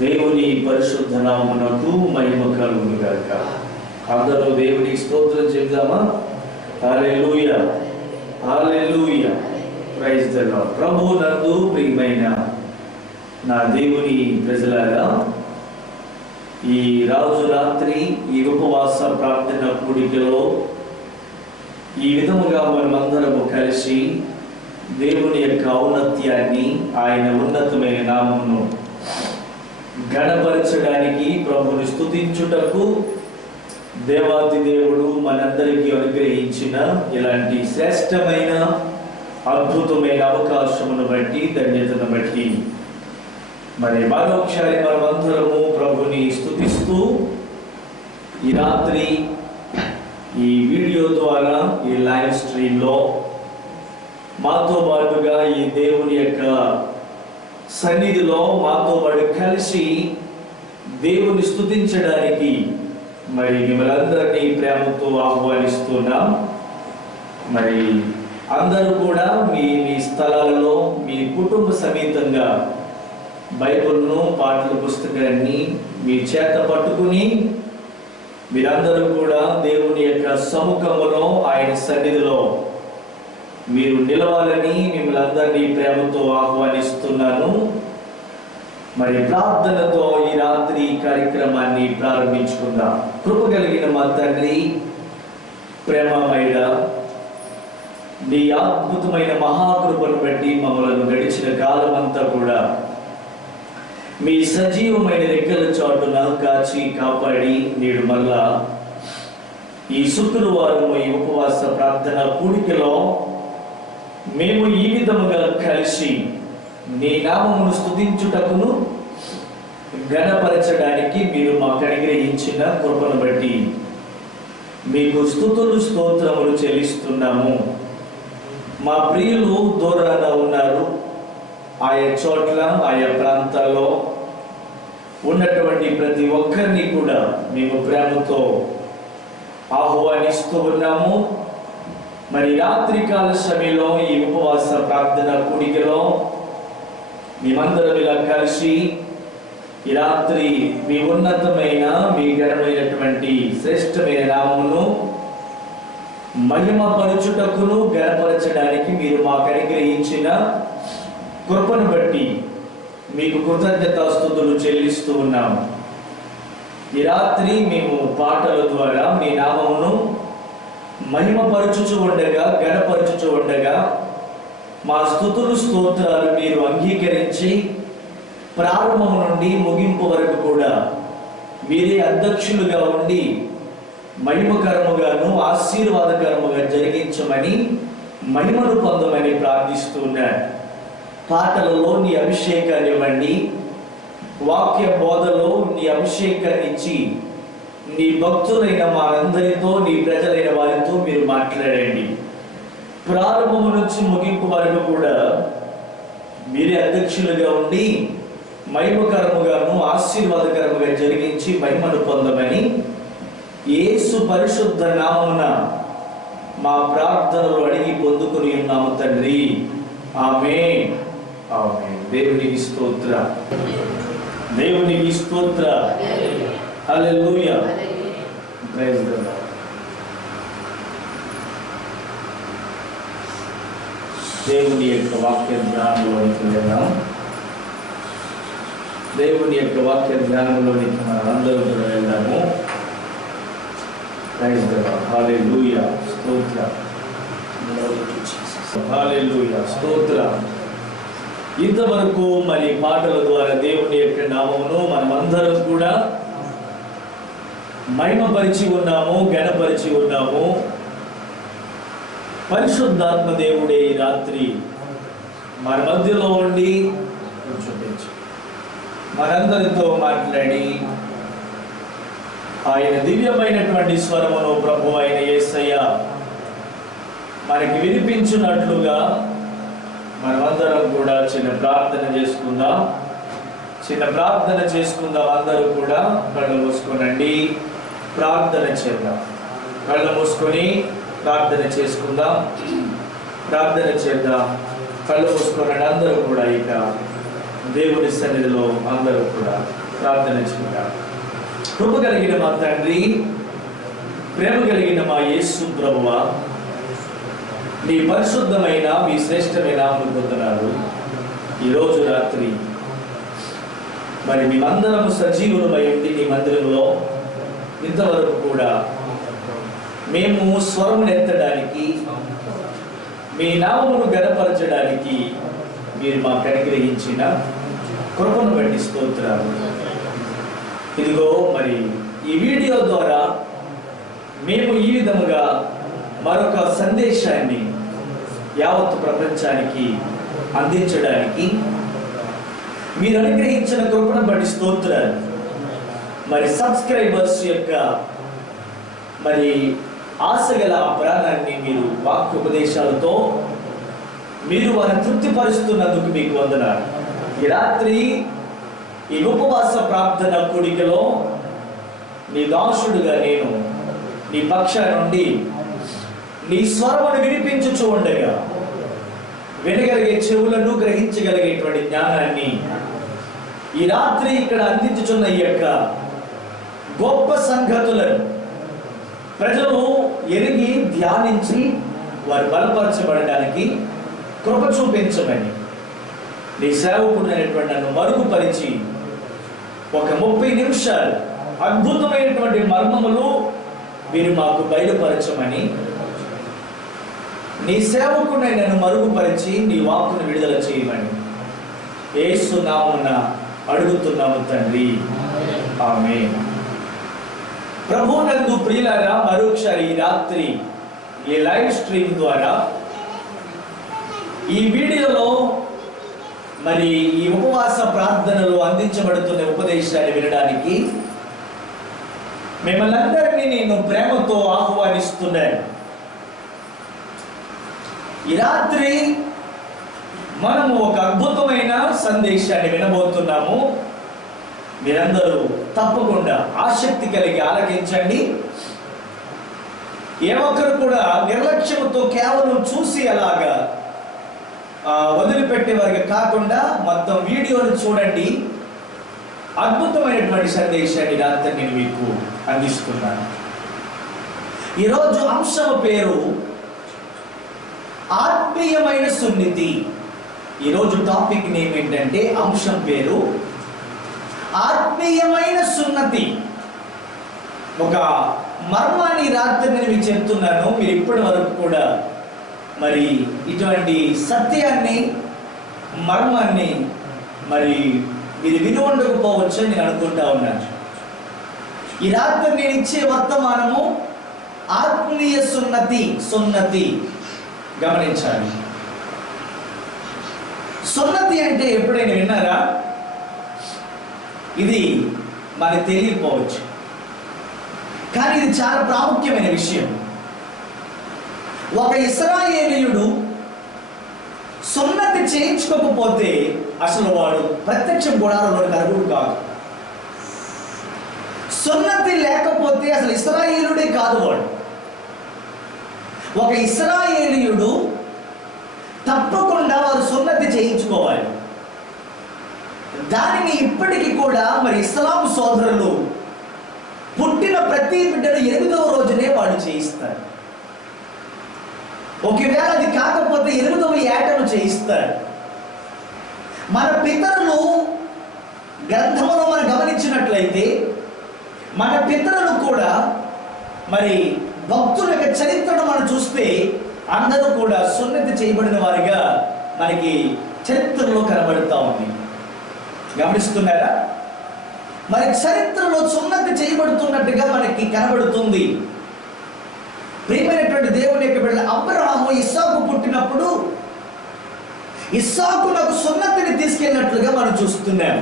దేవుని పరిశుద్ధ నామమునకు మహిమ కలుగును గాక. అందరూ దేవునికి స్తోత్రం చెప్దామా? హల్లెలూయా, హల్లెలూయా, ప్రైజ్ ది లార్డ్. ప్రభువు నందు ప్రియమైన నా దేవుని ప్రజలారా, ఈ రాజు రాత్రి ఈ ఉపవాస ప్రార్థన కూడికలో ఈ విధముగా మనమందరము కలిసి దేవుని యొక్క ఔన్నత్యాన్ని, ఆయన ఉన్నతమైన నామమును గణపరచడానికి, ప్రభుని స్తుతించుటకు దేవాది దేవుడు మనందరికీ అనుగ్రహించిన ఇలాంటి శ్రేష్టమైన అద్భుతమైన అవకాశమును బట్టి, ధన్యతను బట్టి మరి మరొకసారి మనమందరము ప్రభుని స్తుతిస్తూ ఈ రాత్రి ఈ వీడియో ద్వారా, ఈ లైవ్ స్ట్రీమ్లో మాతో పాటుగా ఈ దేవుని యొక్క సన్నిధిలో మాతో పాటు కలిసి దేవుని స్తుతించడానికి మరి మిమ్మల్ని ప్రేమతో ఆహ్వానిస్తున్నాం. మరి అందరూ కూడా మీ మీ స్థలాలలో మీ కుటుంబ సమేతంగా బైబిల్ను, పాటల పుస్తకాన్ని మీ చేత పట్టుకుని మీరందరూ కూడా దేవుని యొక్క సముఖములో, ఆయన సన్నిధిలో మీరు నిలవాలని మిమ్మల్ని అందరినీ ప్రేమతో ఆహ్వానిస్తున్నాను. మరి ప్రార్థనతో ఈ రాత్రి కార్యక్రమాన్ని ప్రారంభించుకుందాం. కృప కలిగిన మా తండ్రి, ప్రేమమయుడ, నీ అద్భుతమైన మహాకృపను బట్టి మమ్మల్ని గడిచిన కాలమంతా కూడా మీ సజీవమైన రెక్కల చాటున కాచి కాపాడి నేడు మళ్ళా ఈ శుక్రవారం ఈ ఉపవాస ప్రార్థన కూడికలో మేము ఈ విధముగా కలిసి నీ నామమును స్తుతించుటకును గణపరచడానికి మీరు మాకు అనుగ్రహించిన కృపను బట్టి మీకు స్తుతులు స్తోత్రములు చెల్లిస్తున్నాము. మా ప్రియులు దూరాన ఉన్నారు. ఆయా చోట్ల, ఆయా ప్రాంతాల్లో ఉన్నటువంటి ప్రతి ఒక్కరిని కూడా మేము ప్రేమతో ఆహ్వానిస్తూ ఉన్నాము. మరి రాత్రికాల సమయంలో ఈ ఉపవాస ప్రార్థన కూడికలో మేమందరం ఇలా కలిసి ఈ రాత్రి మీ ఉన్నతమైన, మీ ఘనమైనటువంటి శ్రేష్టమైన నామమును మహిమపరచుటకును గణపరచడానికి మీరు మాకు అనుగ్రహించిన కృపను బట్టి మీకు కృతజ్ఞతాస్తుతులు చెల్లిస్తూ ఉన్నాము. ఈ రాత్రి మేము పాటల ద్వారా మీ నామమును మహిమపరచుచు ఉండగా, గణపరచుచు ఉండగా మా స్తుతులు స్తోత్రాలు మీరు అంగీకరించి ప్రారంభం నుండి ముగింపు వరకు కూడా మీరే అధ్యక్షులుగా ఉండి మహిమకరముగాను ఆశీర్వాదకరముగా జరిగించమని, మహిమను పొందమని ప్రార్థిస్తూ ఉన్నారు. పాటలలో నీ అభిషేకాన్ని ఇవ్వండి, వాక్య బోధలో నీ అభిషేకాన్ని ఇచ్చి నీ భక్తులైన వారందరితో, నీ ప్రజలైన వారితో మీరు మాట్లాడండి. ప్రారంభము నుంచి ముగింపు వరకు కూడా మీరే అధ్యక్షులుగా ఉండి మహిమకరముగాను ఆశీర్వాదకరముగా జరిగించి మహిమను పొందమని యేసు పరిశుద్ధ నామమున మా ప్రార్థనలు అడిగి పొందుకుని ఉన్నాము తండ్రి. ఆమేన్, ఆమేన్. దేవునికి స్తోత్ర, దేవునికి స్తోత్ర. హల్లెలూయా, ప్రైజ్ ది లార్డ్. దేవుని యొక్క వాక్య ధ్యానంలోనికి వెళ్దాం. దేవుని యొక్క వాక్య ధ్యానంలోనికి మనం అందరూ కూడా వెళ్దాము. Praise the lord. హల్లెలూయా, స్తోత్ర, హల్లెలూయా, స్తోత్ర. ఇంతవరకు మరి పాటల ద్వారా దేవుని యొక్క నామమును మనమందరం కూడా మహిమపరిచి ఉన్నాము, గణపరిచి ఉన్నాము. పరిశుద్ధాత్మ దేవుడే ఈ రాత్రి మన మధ్యలో ఉండి కూర్చోబెట్టి మనందరితో మాట్లాడి ఆయన దివ్యమైనటువంటి స్వరమును ప్రభు అయిన యేసయ్య మనకి వినిపించినట్లుగా మనమందరం కూడా చిన్న ప్రార్థన చేసుకుందాం. అందరూ కూడా కళ్ళు మూసుకోనండి, ప్రార్థన చేద్దాం. కళ్ళు మూసుకొని ప్రార్థన చేసుకుందాం. కళ్ళు మూసుకోనండి అందరూ కూడా. ఇక దేవుని సన్నిధిలో అందరూ కూడా ప్రార్థన చేద్దాం. కృప కలిగిన మా తండ్రి, ప్రేమ కలిగిన మా యేసు ప్రభువా, మీ పరిశుద్ధమైన మీ శ్రేష్టమైన వందనాలు. ఈరోజు రాత్రి మరి మేమందరము సజీవులమై ఉండి మీ మందిరంలో ఇంతవరకు కూడా మేము స్వరమును ఎత్తడానికి, మీ నామమును గణపరచడానికి మీరు మాకు అనుగ్రహించిన కృపను బట్టి స్తోత్రాలు. ఇదిగో మరి ఈ వీడియో ద్వారా మేము ఈ విధముగా మరొక సందేశాన్ని యావత్ ప్రపంచానికి అందించడానికి మీరు అనుగ్రహించిన కృపను బట్టి స్తోత్రాలు. మరి సబ్స్క్రైబర్స్ యొక్క మరి ఆశగల ప్రాణాన్ని మీరు వాక్యోపదేశాలతో మీరు వారిని తృప్తిపరుస్తున్నందుకు మీకు వందనాలు. ఈ రాత్రి ఈ ఉపవాస ప్రార్థన కూడికలో నీ దాసుడుగా నేను నీ పక్ష నుండి నీ స్వరమును వినిపించుచూ ఉండగా వినగలిగే చెవులను గ్రహించగలిగేటువంటి జ్ఞానాన్ని ఈ రాత్రి ఇక్కడ అందించుచున్న ఈ యొక్క గొప్ప సంగతులను ప్రజలు ఎరిగి ధ్యానించి వారు బలపరచబడడానికి కృప చూపించమని నీ సేవకుడైనటువంటి నన్ను మరుగుపరిచి ఒక 30 నిమిషాలు అద్భుతమైనటువంటి మర్మములు మీరు మాకు బయలుపరచమని నీ సేవకుడై నన్ను మరుగుపరిచి నీ వాక్కును విడుదల చేయమని యేసు నామమున అడుగుతున్నాము తండ్రి, ఆమేన్. ప్రభువునందు ప్రియులారా, మరొకసారి ఈ రాత్రి ఈ లైవ్ స్ట్రీమ్ ద్వారా ఈ వీడియోలో మరి ఈ ఉపవాస ప్రార్థనలు అందించబడుతున్న ఉపదేశాన్ని వినడానికి మిమ్మల్ని అందరినీ నేను ప్రేమతో ఆహ్వానిస్తున్నాను. ఈ రాత్రి మనము ఒక అద్భుతమైన సందేశాన్ని వినబోతున్నాము. మీరందరూ తప్పకుండా ఆసక్తి కలిగి ఆలకించండి. ఏ ఒక్కరు కూడా నిర్లక్ష్యంతో కేవలం చూసి అలాగా వదిలిపెట్టే వారికి కాకుండా మొత్తం వీడియోని చూడండి. అద్భుతమైనటువంటి సందేశాన్ని రాత్రి నేను మీకు అందిస్తున్నాను. ఈరోజు అంశం పేరు ఆత్మీయమైన సున్నితి. ఈరోజు టాపిక్ నేమ్ ఏంటంటే అంశం పేరు ఆత్మీయమైన సున్నతి. ఒక మర్మాన్ని రాత్రి నేను మీకు చెప్తున్నాను. మీరు ఇప్పటి వరకు కూడా మరి ఇటువంటి సత్యాన్ని, మర్మాన్ని మరి మీరు విని ఉండకపోవచ్చు అని నేను అనుకుంటా ఉన్నాను. ఈ రాత్రి నేను ఇచ్చే వర్తమానము ఆత్మీయ సున్నతి. గమనించాలి. సున్నతి అంటే ఎప్పుడైనా విన్నారా? ఇది మనకు తెలియకపోవచ్చు, కానీ ఇది చాలా ప్రాముఖ్యమైన విషయం. ఒక ఇశ్రాయేలీయుడు సున్నతి చేయించుకోకపోతే అసలు వాడు ప్రత్యక్ష గుడారంలోకి అర్హుడు కాదు. సున్నతి లేకపోతే అసలు ఇశ్రాయేలుడే కాదు వాడు. ఒక ఇశ్రాయేలీయుడు తప్పకుండా వారు సున్నతి చేయించుకోవాలి. దానిని ఇప్పటికీ కూడా మరి ఇస్లాం సోదరులు పుట్టిన ప్రతి బిడ్డను 8వ రోజునే వాళ్ళు చేయిస్తారు. ఒకవేళ అది కాకపోతే 8వ ఏటను చేయిస్తారు. మన పితరులు గ్రంథములో మనం గమనించినట్లయితే మన పితరులు కూడా మరి భక్తుల యొక్క చరిత్రను మనం చూస్తే అందరూ కూడా సున్నతి చేయబడిన వారిగా మనకి చరిత్రలో కనబడుతూ ఉంది. గమనిస్తున్నారా? మరి చరిత్రలో సున్నతి చేయబడుతున్నట్టుగా మనకి కనబడుతుంది. ప్రియమైనటువంటి దేవుని యొక్క బిడ్డలు, అబ్రహాము ఇస్సాకు పుట్టినప్పుడు ఇస్సాకునకు సున్నతిని తీసుకెళ్ళినట్లుగా మనం చూస్తున్నాం.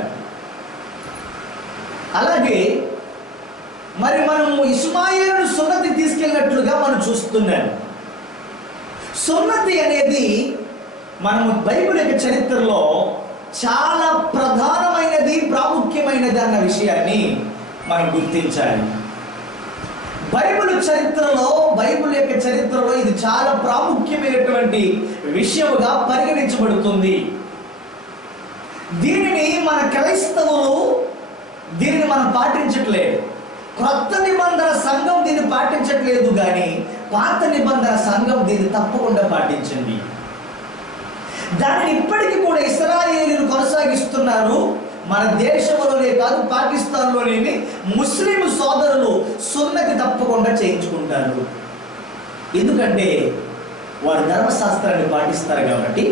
అలాగే మరి మనము ఇస్మాయిలును సున్నతి తీసుకెళ్ళినట్లుగా మనం చూస్తున్నాం. సున్నతి అనేది మనము బైబిల్ యొక్క చరిత్రలో చాలా ప్రధానమైనది, ప్రాముఖ్యమైనది అన్న విషయాన్ని మనం గుర్తించాలి. బైబిల్ యొక్క చరిత్రలో ఇది చాలా ప్రాముఖ్యమైనటువంటి విషయముగా పరిగణించబడుతుంది. దీనిని మన క్రైస్తవులు దీనిని మనం పాటించట్లేదు. క్రొత్త నిబంధన సంఘం దీన్ని పాటించట్లేదు, కానీ పాత నిబంధన సంఘం దీన్ని తప్పకుండా పాటించింది. దానిని ఇప్పటికీ కూడా ఇశ్రాయేలీయులు కొనసాగిస్తున్నారు. మన దేశంలోనే కాదు, పాకిస్తాన్లోనే ముస్లిం సోదరులు సున్నతి తప్పకుండా చేయించుకుంటారు. ఎందుకంటే వారు ధర్మశాస్త్రాన్ని పాటిస్తారు కాబట్టి.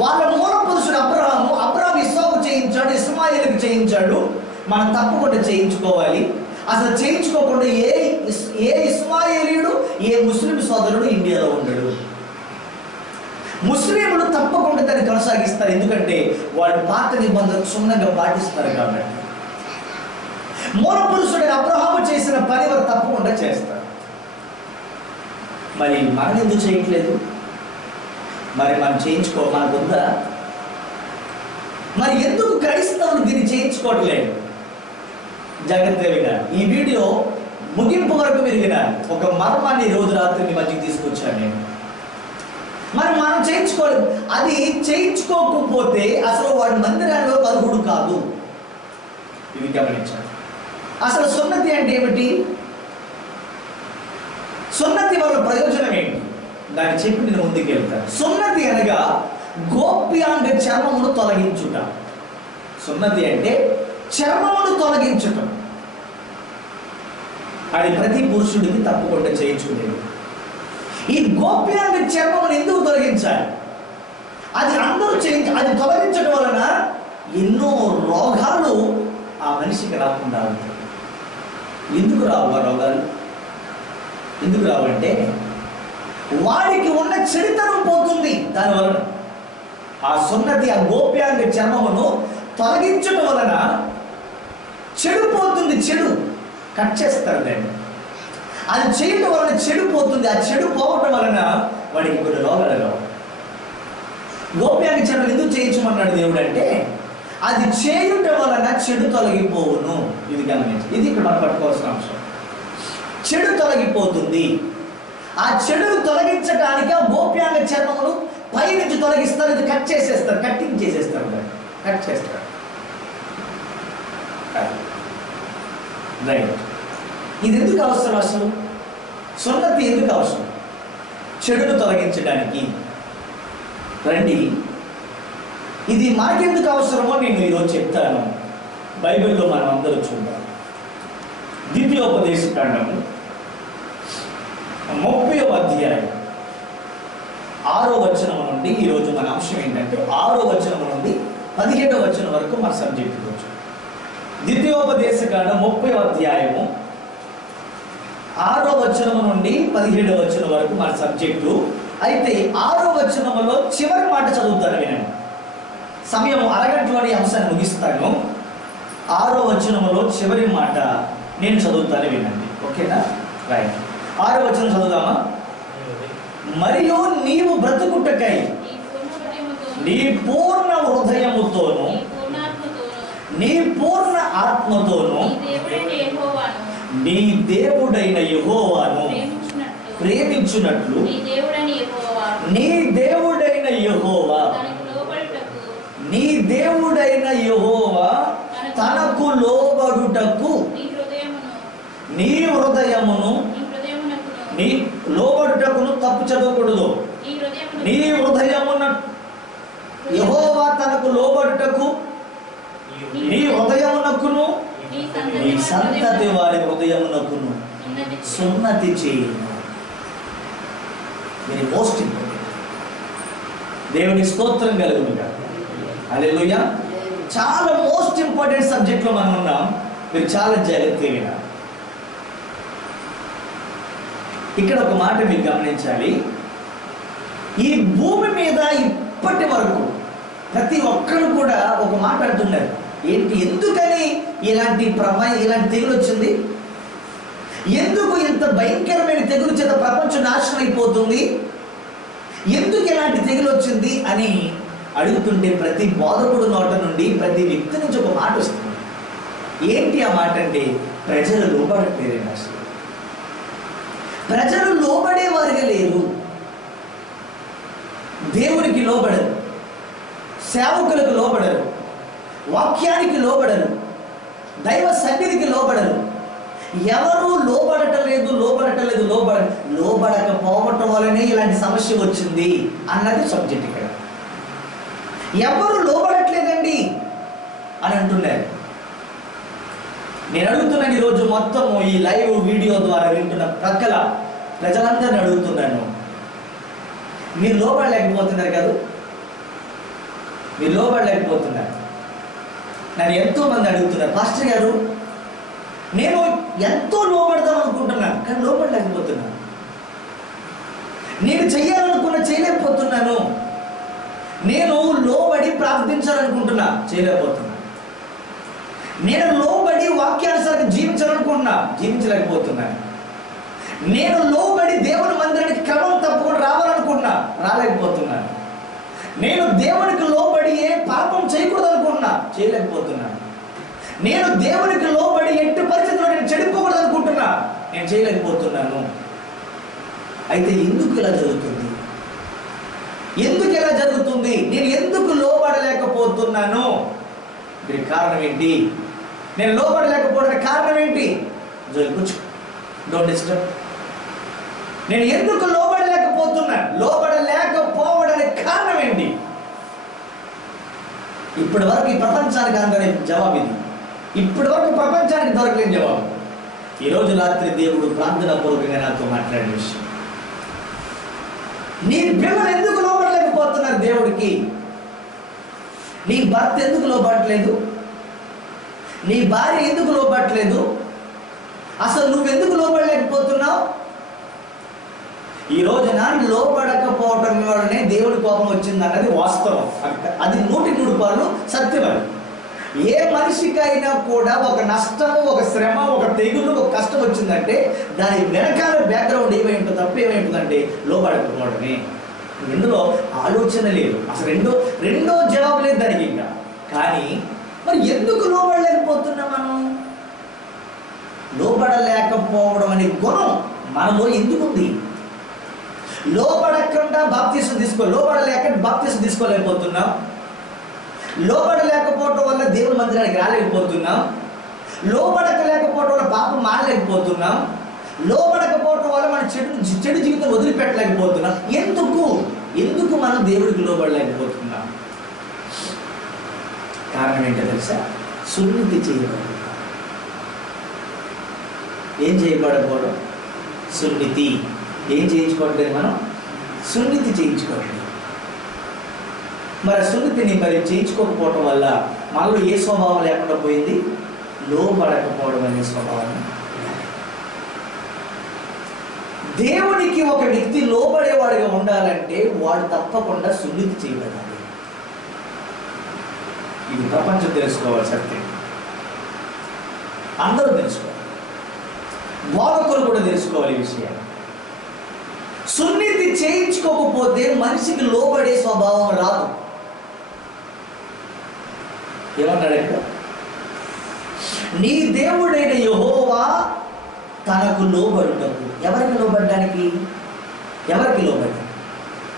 వాళ్ళ మూల పురుషుడు అబ్రహాము ఇస్సాకు చేయించాడు, ఇస్మాయిలుకి చేయించాడు. మనం తప్పకుండా చేయించుకోవాలి. అసలు చేయించుకోకుండా ఏ ఇస్మాయిలీయుడు, ఏ ముస్లిం సోదరుడు ఇండియాలో ఉండడు. ముస్లింలు తప్పకుండా దాన్ని కొనసాగిస్తారు, ఎందుకంటే వాళ్ళు పాత నిబంధన క్షుణ్ణంగా పాటిస్తారు కాబట్టి. మూల పురుషుడైన అబ్రహాము చేసిన పని వారు తప్పకుండా చేస్తారు. మరి మనం ఎందుకు చేయట్లేదు? మరి మనం మనకుందా? మరి ఎందుకు క్రైస్తవులు దీన్ని చేయించుకోవట్లేదు? జాగ్రత్తగా వినాలి. ఈ వీడియో ముగింపు వరకు మీరు వినాలి. ఒక మర్మాన్ని రోజు రాత్రి మీ మధ్యకి తీసుకొచ్చాను నేను. మరి మనం చేయించుకోలేదు. అది చేయించుకోకపోతే అసలు వాడి మందిరాల్లో అర్హుడు కాదు. ఇది గమనించాలి. అసలు సున్నతి అంటే ఏమిటి? సున్నతి వల్ల ప్రయోజనం ఏంటి? దాన్ని చెప్పి నేను ముందుకు వెళ్తాను. సున్నతి అనగా గోప్యాంగ చర్మమును తొలగించుట. సున్నతి అంటే చర్మమును తొలగించటం. అది ప్రతి పురుషుడికి తప్పకుండా చేయించుకునేది. ఈ గోప్యాంగ చర్మమును ఎందుకు తొలగించాలి? అది అందరూ అది తొలగించడం వలన ఎన్నో రోగాలు ఆ మనిషికి రాకుండా ఉంటాయి. ఎందుకు రావు ఆ రోగాలు? ఎందుకు రావంటే వాడికి ఉన్న చెడుతనం పోతుంది. దానివలన ఆ సున్నతి, ఆ గోప్యాంగ చర్మమును తొలగించడం వలన చెడు పోతుంది. చెడు కట్ చేస్తారు దాన్ని. అది చేయటం వలన చెడు పోతుంది. ఆ చెడు పోవటం వలన వాడికి కొన్ని రోగాలు రావు. గోప్యాంగ చర్మం ఎందుకు చేయించమన్నాడు దేవుడు అంటే అది చేయుట వలన చెడు తొలగిపోవును. ఇది గమనించి, ఇది ఇక్కడ మనం పట్టుకోవాల్సిన అంశం. చెడు తొలగిపోతుంది. ఆ చెడును తొలగించడానికి ఆ గోప్యాంగ చర్మమును పైనుంచి తొలగిస్తారు. ఇది కట్ చేసేస్తారు, కట్టింగ్ చేసేస్తారు, కట్ చేస్తారు. రైట్. ఇది ఎందుకు అవసరం? అసలు సున్నతి ఎందుకు అవసరం? చెడును తొలగించడానికి. రండి, ఇది మనకెందుకు అవసరమో నేను ఈరోజు చెప్తాను. బైబిల్లో మనం అందరూ చూద్దాం. ద్వితీయోపదేశకాండము 30వ అధ్యాయం 6వ వచనం నుండి ఈరోజు మన అంశం ఏంటంటే 6వ వచనం నుండి 17వ వచనం వరకు మన సబ్జెక్ట్ వచ్చి ద్వితీయోపదేశకాండం 30వ అధ్యాయము 6వ వచనం నుండి 17వ వచనం వరకు మన సబ్జెక్టు. అయితే 6వ వచనంలో చివరి మాట చదువుతాను, వినండి. సమయం అరగంటలోని అంశాన్ని ముగిస్తాను. 6వ వచనంలో చివరి మాట నేను చదువుతాను, వినండి. ఓకేనా? రైట్. 6వ వచనం చదువుదామా? మరియు నీవు బ్రతుకుటకై నీ పూర్ణ హృదయముతోను నీ పూర్ణ ఆత్మతోను నీ దేవుడైన యెహోవాను ప్రేమించున్నట్లు నీ దేవుడైన యెహోవా తనకు లోబడుటకు నీ హృదయమును నీ లోబడుటకును తప్పు చదవకూడదు. నీ హృదయమున యెహోవా తనకు లోబడుటకు నీ హృదయమునకును నీ సంతతి వారి హృదయమునకును సున్నతి చేయును. Very most important. దేవుని స్తోత్రం కలుగునుగా. హల్లెలూయా. చాలా మోస్ట్ ఇంపార్టెంట్ సబ్జెక్ట్లో మనం ఉన్నాం. మీరు చాలా జాగ్రత్తగా వినాలి. ఇక్కడ ఒక మాట మీరు గమనించాలి. ఈ భూమి మీద ఇప్పటి వరకు ప్రతి ఒక్కరు కూడా ఒక మాట అంటున్నారు. ఏంటి? ఎందుకని ఇలాంటి తెగులు వచ్చింది? ఎందుకు ఇంత భయంకరమైన తెగులు చేత ప్రపంచం నాశనం అయిపోతుంది? ఎందుకు ఇలాంటి తెగులు వచ్చింది అని అడుగుతుంటే ప్రతి బోధకుడు నోట నుండి, ప్రతి వ్యక్తి నుంచి ఒక మాట వస్తుంది. ఏంటి ఆ మాట అంటే ప్రజలు లోబడట్లేదండి. అసలు ప్రజలు లోబడేవారుగా లేరు. దేవునికి లోబడరు, సేవకులకు లోబడరు, వాక్యానికి లోబడరు. దైవ సన్నిధికి లోబడరు. ఎవరు లోబడకపోవటం వల్లనే ఇలాంటి సమస్య వచ్చింది అన్నది సబ్జెక్ట్. ఇక్కడ ఎవరు లోబడట్లేదండి అని అంటున్నారు. నేను అడుగుతున్నాను ఈరోజు మొత్తం ఈ లైవ్ వీడియో ద్వారా వింటున్న ప్రక్కల ప్రజలందరిని అడుగుతున్నాను, మీరు లోబడలేకపోతున్నారు కదా? మీరు లోబడలేకపోతున్నారు. నన్ను ఎంతోమంది అడుగుతున్నారు, పాస్టర్ గారు నేను ఎంతో లోబడదాం అనుకుంటున్నాను కానీ లోబడలేకపోతున్నాను, నేను చెయ్యాలనుకున్న చేయలేకపోతున్నాను, నేను లోబడి ప్రార్థించాలనుకుంటున్నా చేయలేకపోతున్నా, నేను లోబడి వాక్యానుసారంగా జీవించాలనుకుంటున్నా జీవించలేకపోతున్నాను, నేను లోబడి దేవుని మందిరానికి క్రమం తప్పకుండా రావాలనుకుంటున్నా రాలేకపోతున్నాను, నేను దేవునికి లోబడి ఏ పాపం చేయకూడదు అనుకుంటున్నా చేయలేకపోతున్నాను, నేను దేవునికి లోబడి ఎట్టి పరిస్థితుల్లో నేను చెడిపోకూడదు అనుకుంటున్నా నేను చేయలేకపోతున్నాను. అయితే ఎందుకు ఇలా జరుగుతుంది? నేను ఎందుకు లోబడలేకపోతున్నాను? దీనికి కారణం ఏంటి? నేను లోబడలేకపోవడానికి కారణం ఏంటి? కూర్చో, డోంట్ డిస్టర్బ్. నేను ఎందుకు లోబడలేకపోతున్నాను? లోబడలేకపోవడానికి కారణం ఏంటి? ఇప్పటి వరకు ఈ ప్రపంచానికి అందరి జవాబు ఇది. ఇప్పటి వరకు ప్రపంచానికి దొరకలేని జవాబు. ఈరోజు రాత్రి దేవుడు ప్రార్థనా పూర్వకంగా నాతో మాట్లాడిన విషయం, నీ పిల్లలు ఎందుకు లోబడలేకపోతున్నారు దేవుడికి? నీ భర్త ఎందుకు లోబడట్లేదు? నీ భార్య ఎందుకు లోబడట్లేదు? అసలు నువ్వెందుకు లోబడలేకపోతున్నావు? ఈ రోజున లోబడకపోవటం వల్లనే దేవుడి కోపం వచ్చింది అన్నది వాస్తవం. అది 100% సత్యం. అది ఏ మనిషికైనా కూడా ఒక నష్టము, ఒక శ్రమ, ఒక తెగులు, ఒక కష్టం వచ్చిందంటే దాని వెనకాల బ్యాక్గ్రౌండ్ ఏమై ఉంటుంది, తప్పు ఏమై ఉంటుందంటే లోబడకపోవడమే. ఇందులో ఆలోచన లేదు, అసలు రెండో జవాబు లేదు దానికి. ఇంకా కానీ మరి ఎందుకు లోబడలేకపోతున్నాం? మనం లోబడలేకపోవడం అనే గుణం మనలో ఎందుకుంది? లోబడకుండా లోబడలేక బాప్తీసం తీసుకోలేకపోతున్నాం, లోబడలేకపోవటం వల్ల దేవుని మందిరానికి రాలేకపోతున్నాం, లోబడలేకపోవటం వల్ల పాపం మానలేకపోతున్నాం, లోబడకపోవటం వల్ల మన చెడు జీవితం వదిలిపెట్టలేకపోతున్నాం. ఎందుకు మనం దేవుడికి లోబడలేకపోతున్నాం? కారణం ఏంటో తెలుసా? సున్నితి చేయబడడం. ఏం చేయబడకపోవడం? సున్నితి. ఏం చేయించుకోవట్లేదు మనం? సున్నితి చేయించుకోవట్లేదు. మరి సున్నితిని చేయించుకోకపోవటం వల్ల మనలో ఏ స్వభావం లేకుండా పోయింది? లోబడకపోవడం అనే స్వభావం. దేవునికి ఒక వ్యక్తి లోబడేవాడిగా ఉండాలంటే వాడు తప్పకుండా సున్నితి చేయబడాలి. ఇది ప్రపంచం తెలుసుకోవాలి, సత్యం అందరూ తెలుసుకోవాలి, బోధకులు కూడా తెలుసుకోవాలి ఈ విషయాన్ని. సున్నితి చేయించుకోకపోతే మనిషికి లోబడే స్వభావం రాదు. ఏమన్నాడంటే, నీ దేవుడైన యెహోవా తనకు లోబడుటకు. ఎవరికి లోబడ్డానికి? ఎవరికి లోబడ్డా?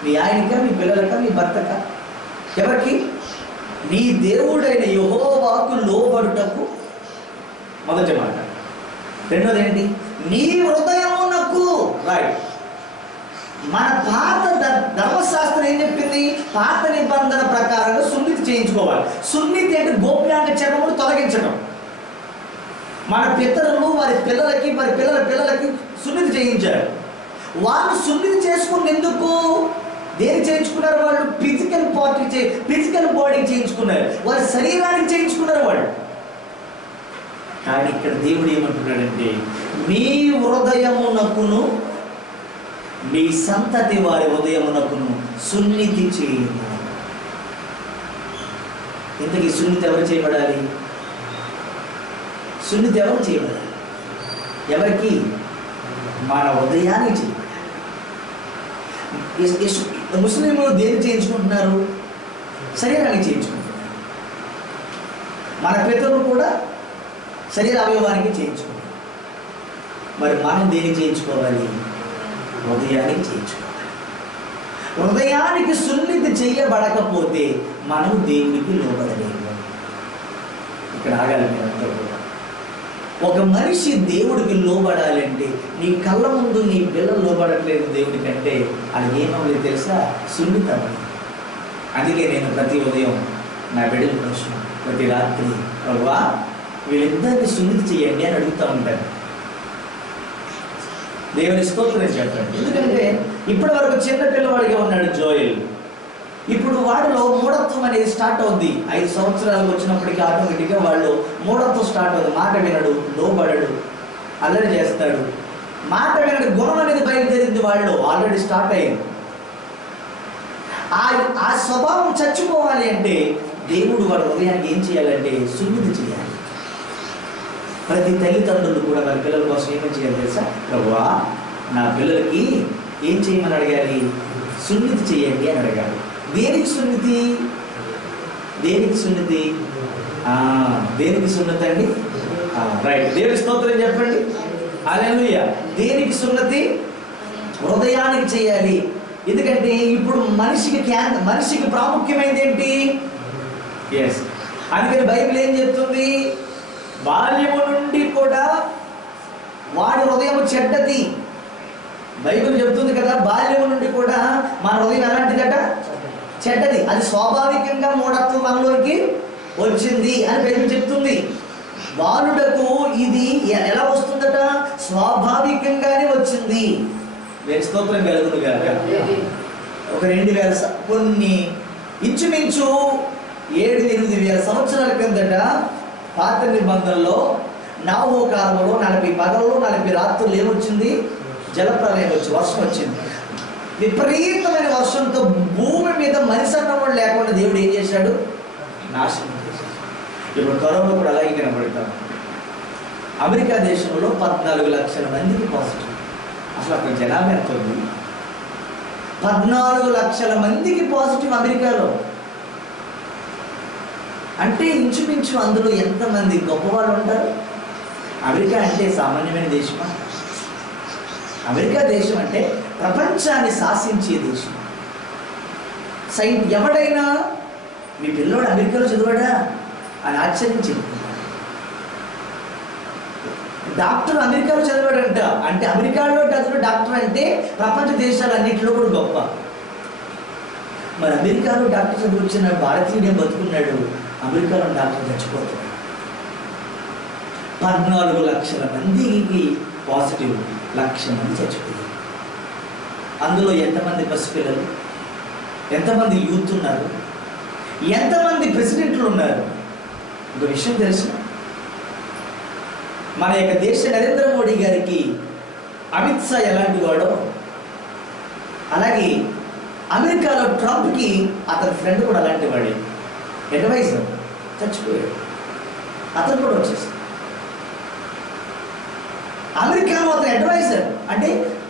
మీ ఆయనకా, మీ పిల్లలకా, మీ భర్తకా? ఎవరికి? నీ దేవుడైన యెహోవాకు లోబడుటకు మొదటి మాట. రెండోది ఏంటి? నీ హృదయమునకు. రైట్. మన పాత ధర్మశాస్త్రం ఏం చెప్పింది? పాత నిబంధన ప్రకారంగా సున్నితి చేయించుకోవాలి. సున్నితి అంటే గోప్యాంగ చర్మమును తొలగించడం. మన పితరులు వారి పిల్లలకి పిల్లలకి సున్నితి చేయించారు. వాళ్ళు సున్నితి చేసుకుని ఎందుకు? దేని చేయించుకున్నారు? వాళ్ళు ఫిజికల్ బాడీకి చేయించుకున్నారు, వారి శరీరానికి చేయించుకున్నారు వాళ్ళు. కానీ ఇక్కడ దేవుడు ఏమంటున్నాడంటే, మీ హృదయమునకును మీ సంతతి వారి హృదయమునకును సున్నితి చేయను. ఇంతకీ సున్నితి ఎవరు చేయబడాలి? సున్నితి ఎవరు చేయబడాలి? ఎవరికి? మన హృదయాన్ని చేయబడాలి. ముస్లింలు దేన్ని చేయించుకుంటున్నారు? శరీరాన్ని చేయించుకుంటున్నారు. మన పితరులు కూడా శరీర అవయవానికి చేయించుకుంటారు. మరి మనం దేనికి చేయించుకోవాలి? హృదయానికి చేయించుకోవాలి. హృదయానికి సున్నితి చేయబడకపోతే మనం దేవునికి లోబడలేము. ఇక్కడ ఆగాలి మీరంతా కూడా. ఒక మనిషి దేవుడికి లోబడాలంటే, నీ కళ్ళ ముందు నీ పిల్లలు లోబడట్లేదు దేవుడి కంటే, అది ఏమవ్వలేదు తెలుసా? సున్నితం. అందుకే నేను ప్రతి ఉదయం నా బిడ్డల కోసం ప్రతి రాత్రి, ప్రభువా వీళ్ళిద్దరిని సున్నితి చేయండి అని అడుగుతూ ఉంటాను. దేవుని స్తోత్రం చెప్పండి. ఎందుకంటే ఇప్పటి వరకు చిన్న పిల్లవాడిగా ఉన్నాడు జోయల్. ఇప్పుడు వాడిలో మూఢత్వం అనేది స్టార్ట్ అవుద్ది. 5 సంవత్సరాలు వచ్చినప్పటికీ ఆటోమేటిక్గా వాళ్ళు మూఢత్వం స్టార్ట్ అవుతుంది. మాట వినడు, లోబడడు, అల్లరి చేస్తాడు. మాట వినడు గుణం అనేది బయలుదేరింది వాళ్ళు, ఆల్రెడీ స్టార్ట్ అయ్యింది. ఆ స్వభావం చచ్చిపోవాలి అంటే దేవుడు వాడి హృదయానికి ఏం చేయాలంటే సున్నితి చేయాలి. ప్రతి తల్లిదండ్రులు కూడా వారి పిల్లల కోసం ఏమని చేయాలి తెలుసా? ప్రభువా నా పిల్లలకి ఏం చేయమని అడగాలి? సున్నితి చేయండి అని అడగాలి. దేనికి సున్నితి? దేనికి సున్నితి? దేనికి సున్నతి అండి? రైట్, దేవుని స్తోత్రం చెప్పండి. హల్లెలూయా. దేనికి సున్నతి? హృదయానికి చేయాలి. ఎందుకంటే ఇప్పుడు మనిషికి ప్రాముఖ్యమైనది ఏంటి? ఎస్. అందుకని బైబిల్ ఏం చెప్తుంది? బాల్యము నుండి కూడా వాడి హృదయం చెడ్డది. బైబిల్ చెప్తుంది కదా, బాల్యము నుండి కూడా మన హృదయం ఎలాంటిదట? చెడ్డది. అది స్వాభావికంగా మూఢత్వం మనలోకి వచ్చింది అని బైబిల్ చెప్తుంది. బాలుడకు ఇది ఎలా వస్తుందట? స్వాభావికంగానే వచ్చింది. స్తోత్రం కలుగును గాక. ఒక 2000 కొన్ని ఇంచుమించు 7-8 సంవత్సరాల కిందట పాత నిబంధనలో నోవహు కాలంలో 40 పగళ్ళు 40 రాత్రులు ఏమొచ్చింది? జలప్రలయం వచ్చి వర్షం వచ్చింది. విపరీతమైన వర్షంతో భూమి మీద మనిషి అన్నవాడు లేకుండా దేవుడు ఏం చేశాడు? నాశనం చేశాడు. ఇప్పుడు త్వరలో కూడా అలాగే కనబడతాం. అమెరికా దేశంలో 14 లక్షల మందికి పాజిటివ్. అసలు అక్కడ జనాభా ఎంత ఉంది? 14 లక్షల మందికి పాజిటివ్ అమెరికాలో. అంటే ఇంచుమించు అందులో ఎంతమంది గొప్పవాళ్ళు ఉంటారు? అమెరికా అంటే సామాన్యమైన దేశమా? అమెరికా దేశం అంటే ప్రపంచాన్ని శాసించే దేశం. ఎవడైనా మీ పిల్లోడు అమెరికాలో చదివాడా అని ఆశ్చర్యం చెప్తున్నారు. డాక్టర్ అమెరికాలో చదివాడంట అంటే అమెరికాలో చదివిన డాక్టర్ అంటే ప్రపంచ దేశాలన్నింటిలో కూడా గొప్ప. మరి అమెరికాలో డాక్టర్ చదివి వచ్చిన భారతీయుడే బతుకున్నాడు, అమెరికాలో డాక్టర్ చచ్చిపోతున్నాడు. 14 లక్షల మందికి పాజిటివ్, 1,00,000 మంది చచ్చిపోయారు. అందులో ఎంతమంది పసిపిల్లలు, ఎంతమంది యూత్ ఉన్నారు, ఎంతమంది ప్రెసిడెంట్లు ఉన్నారు? ఒక విషయం తెలుసు, మన యొక్క దేశ నరేంద్ర మోడీ గారికి అమిత్ షా ఎలాంటి వాడో అలాగే అమెరికాలో ట్రంప్కి అతని ఫ్రెండ్ కూడా అలాంటి వాడే. అడ్వైజర్ చచ్చిపోయాడు, అతను కూడా వచ్చేసాడు. అమెరికాలో అతను అడ్వైజర్ అంటే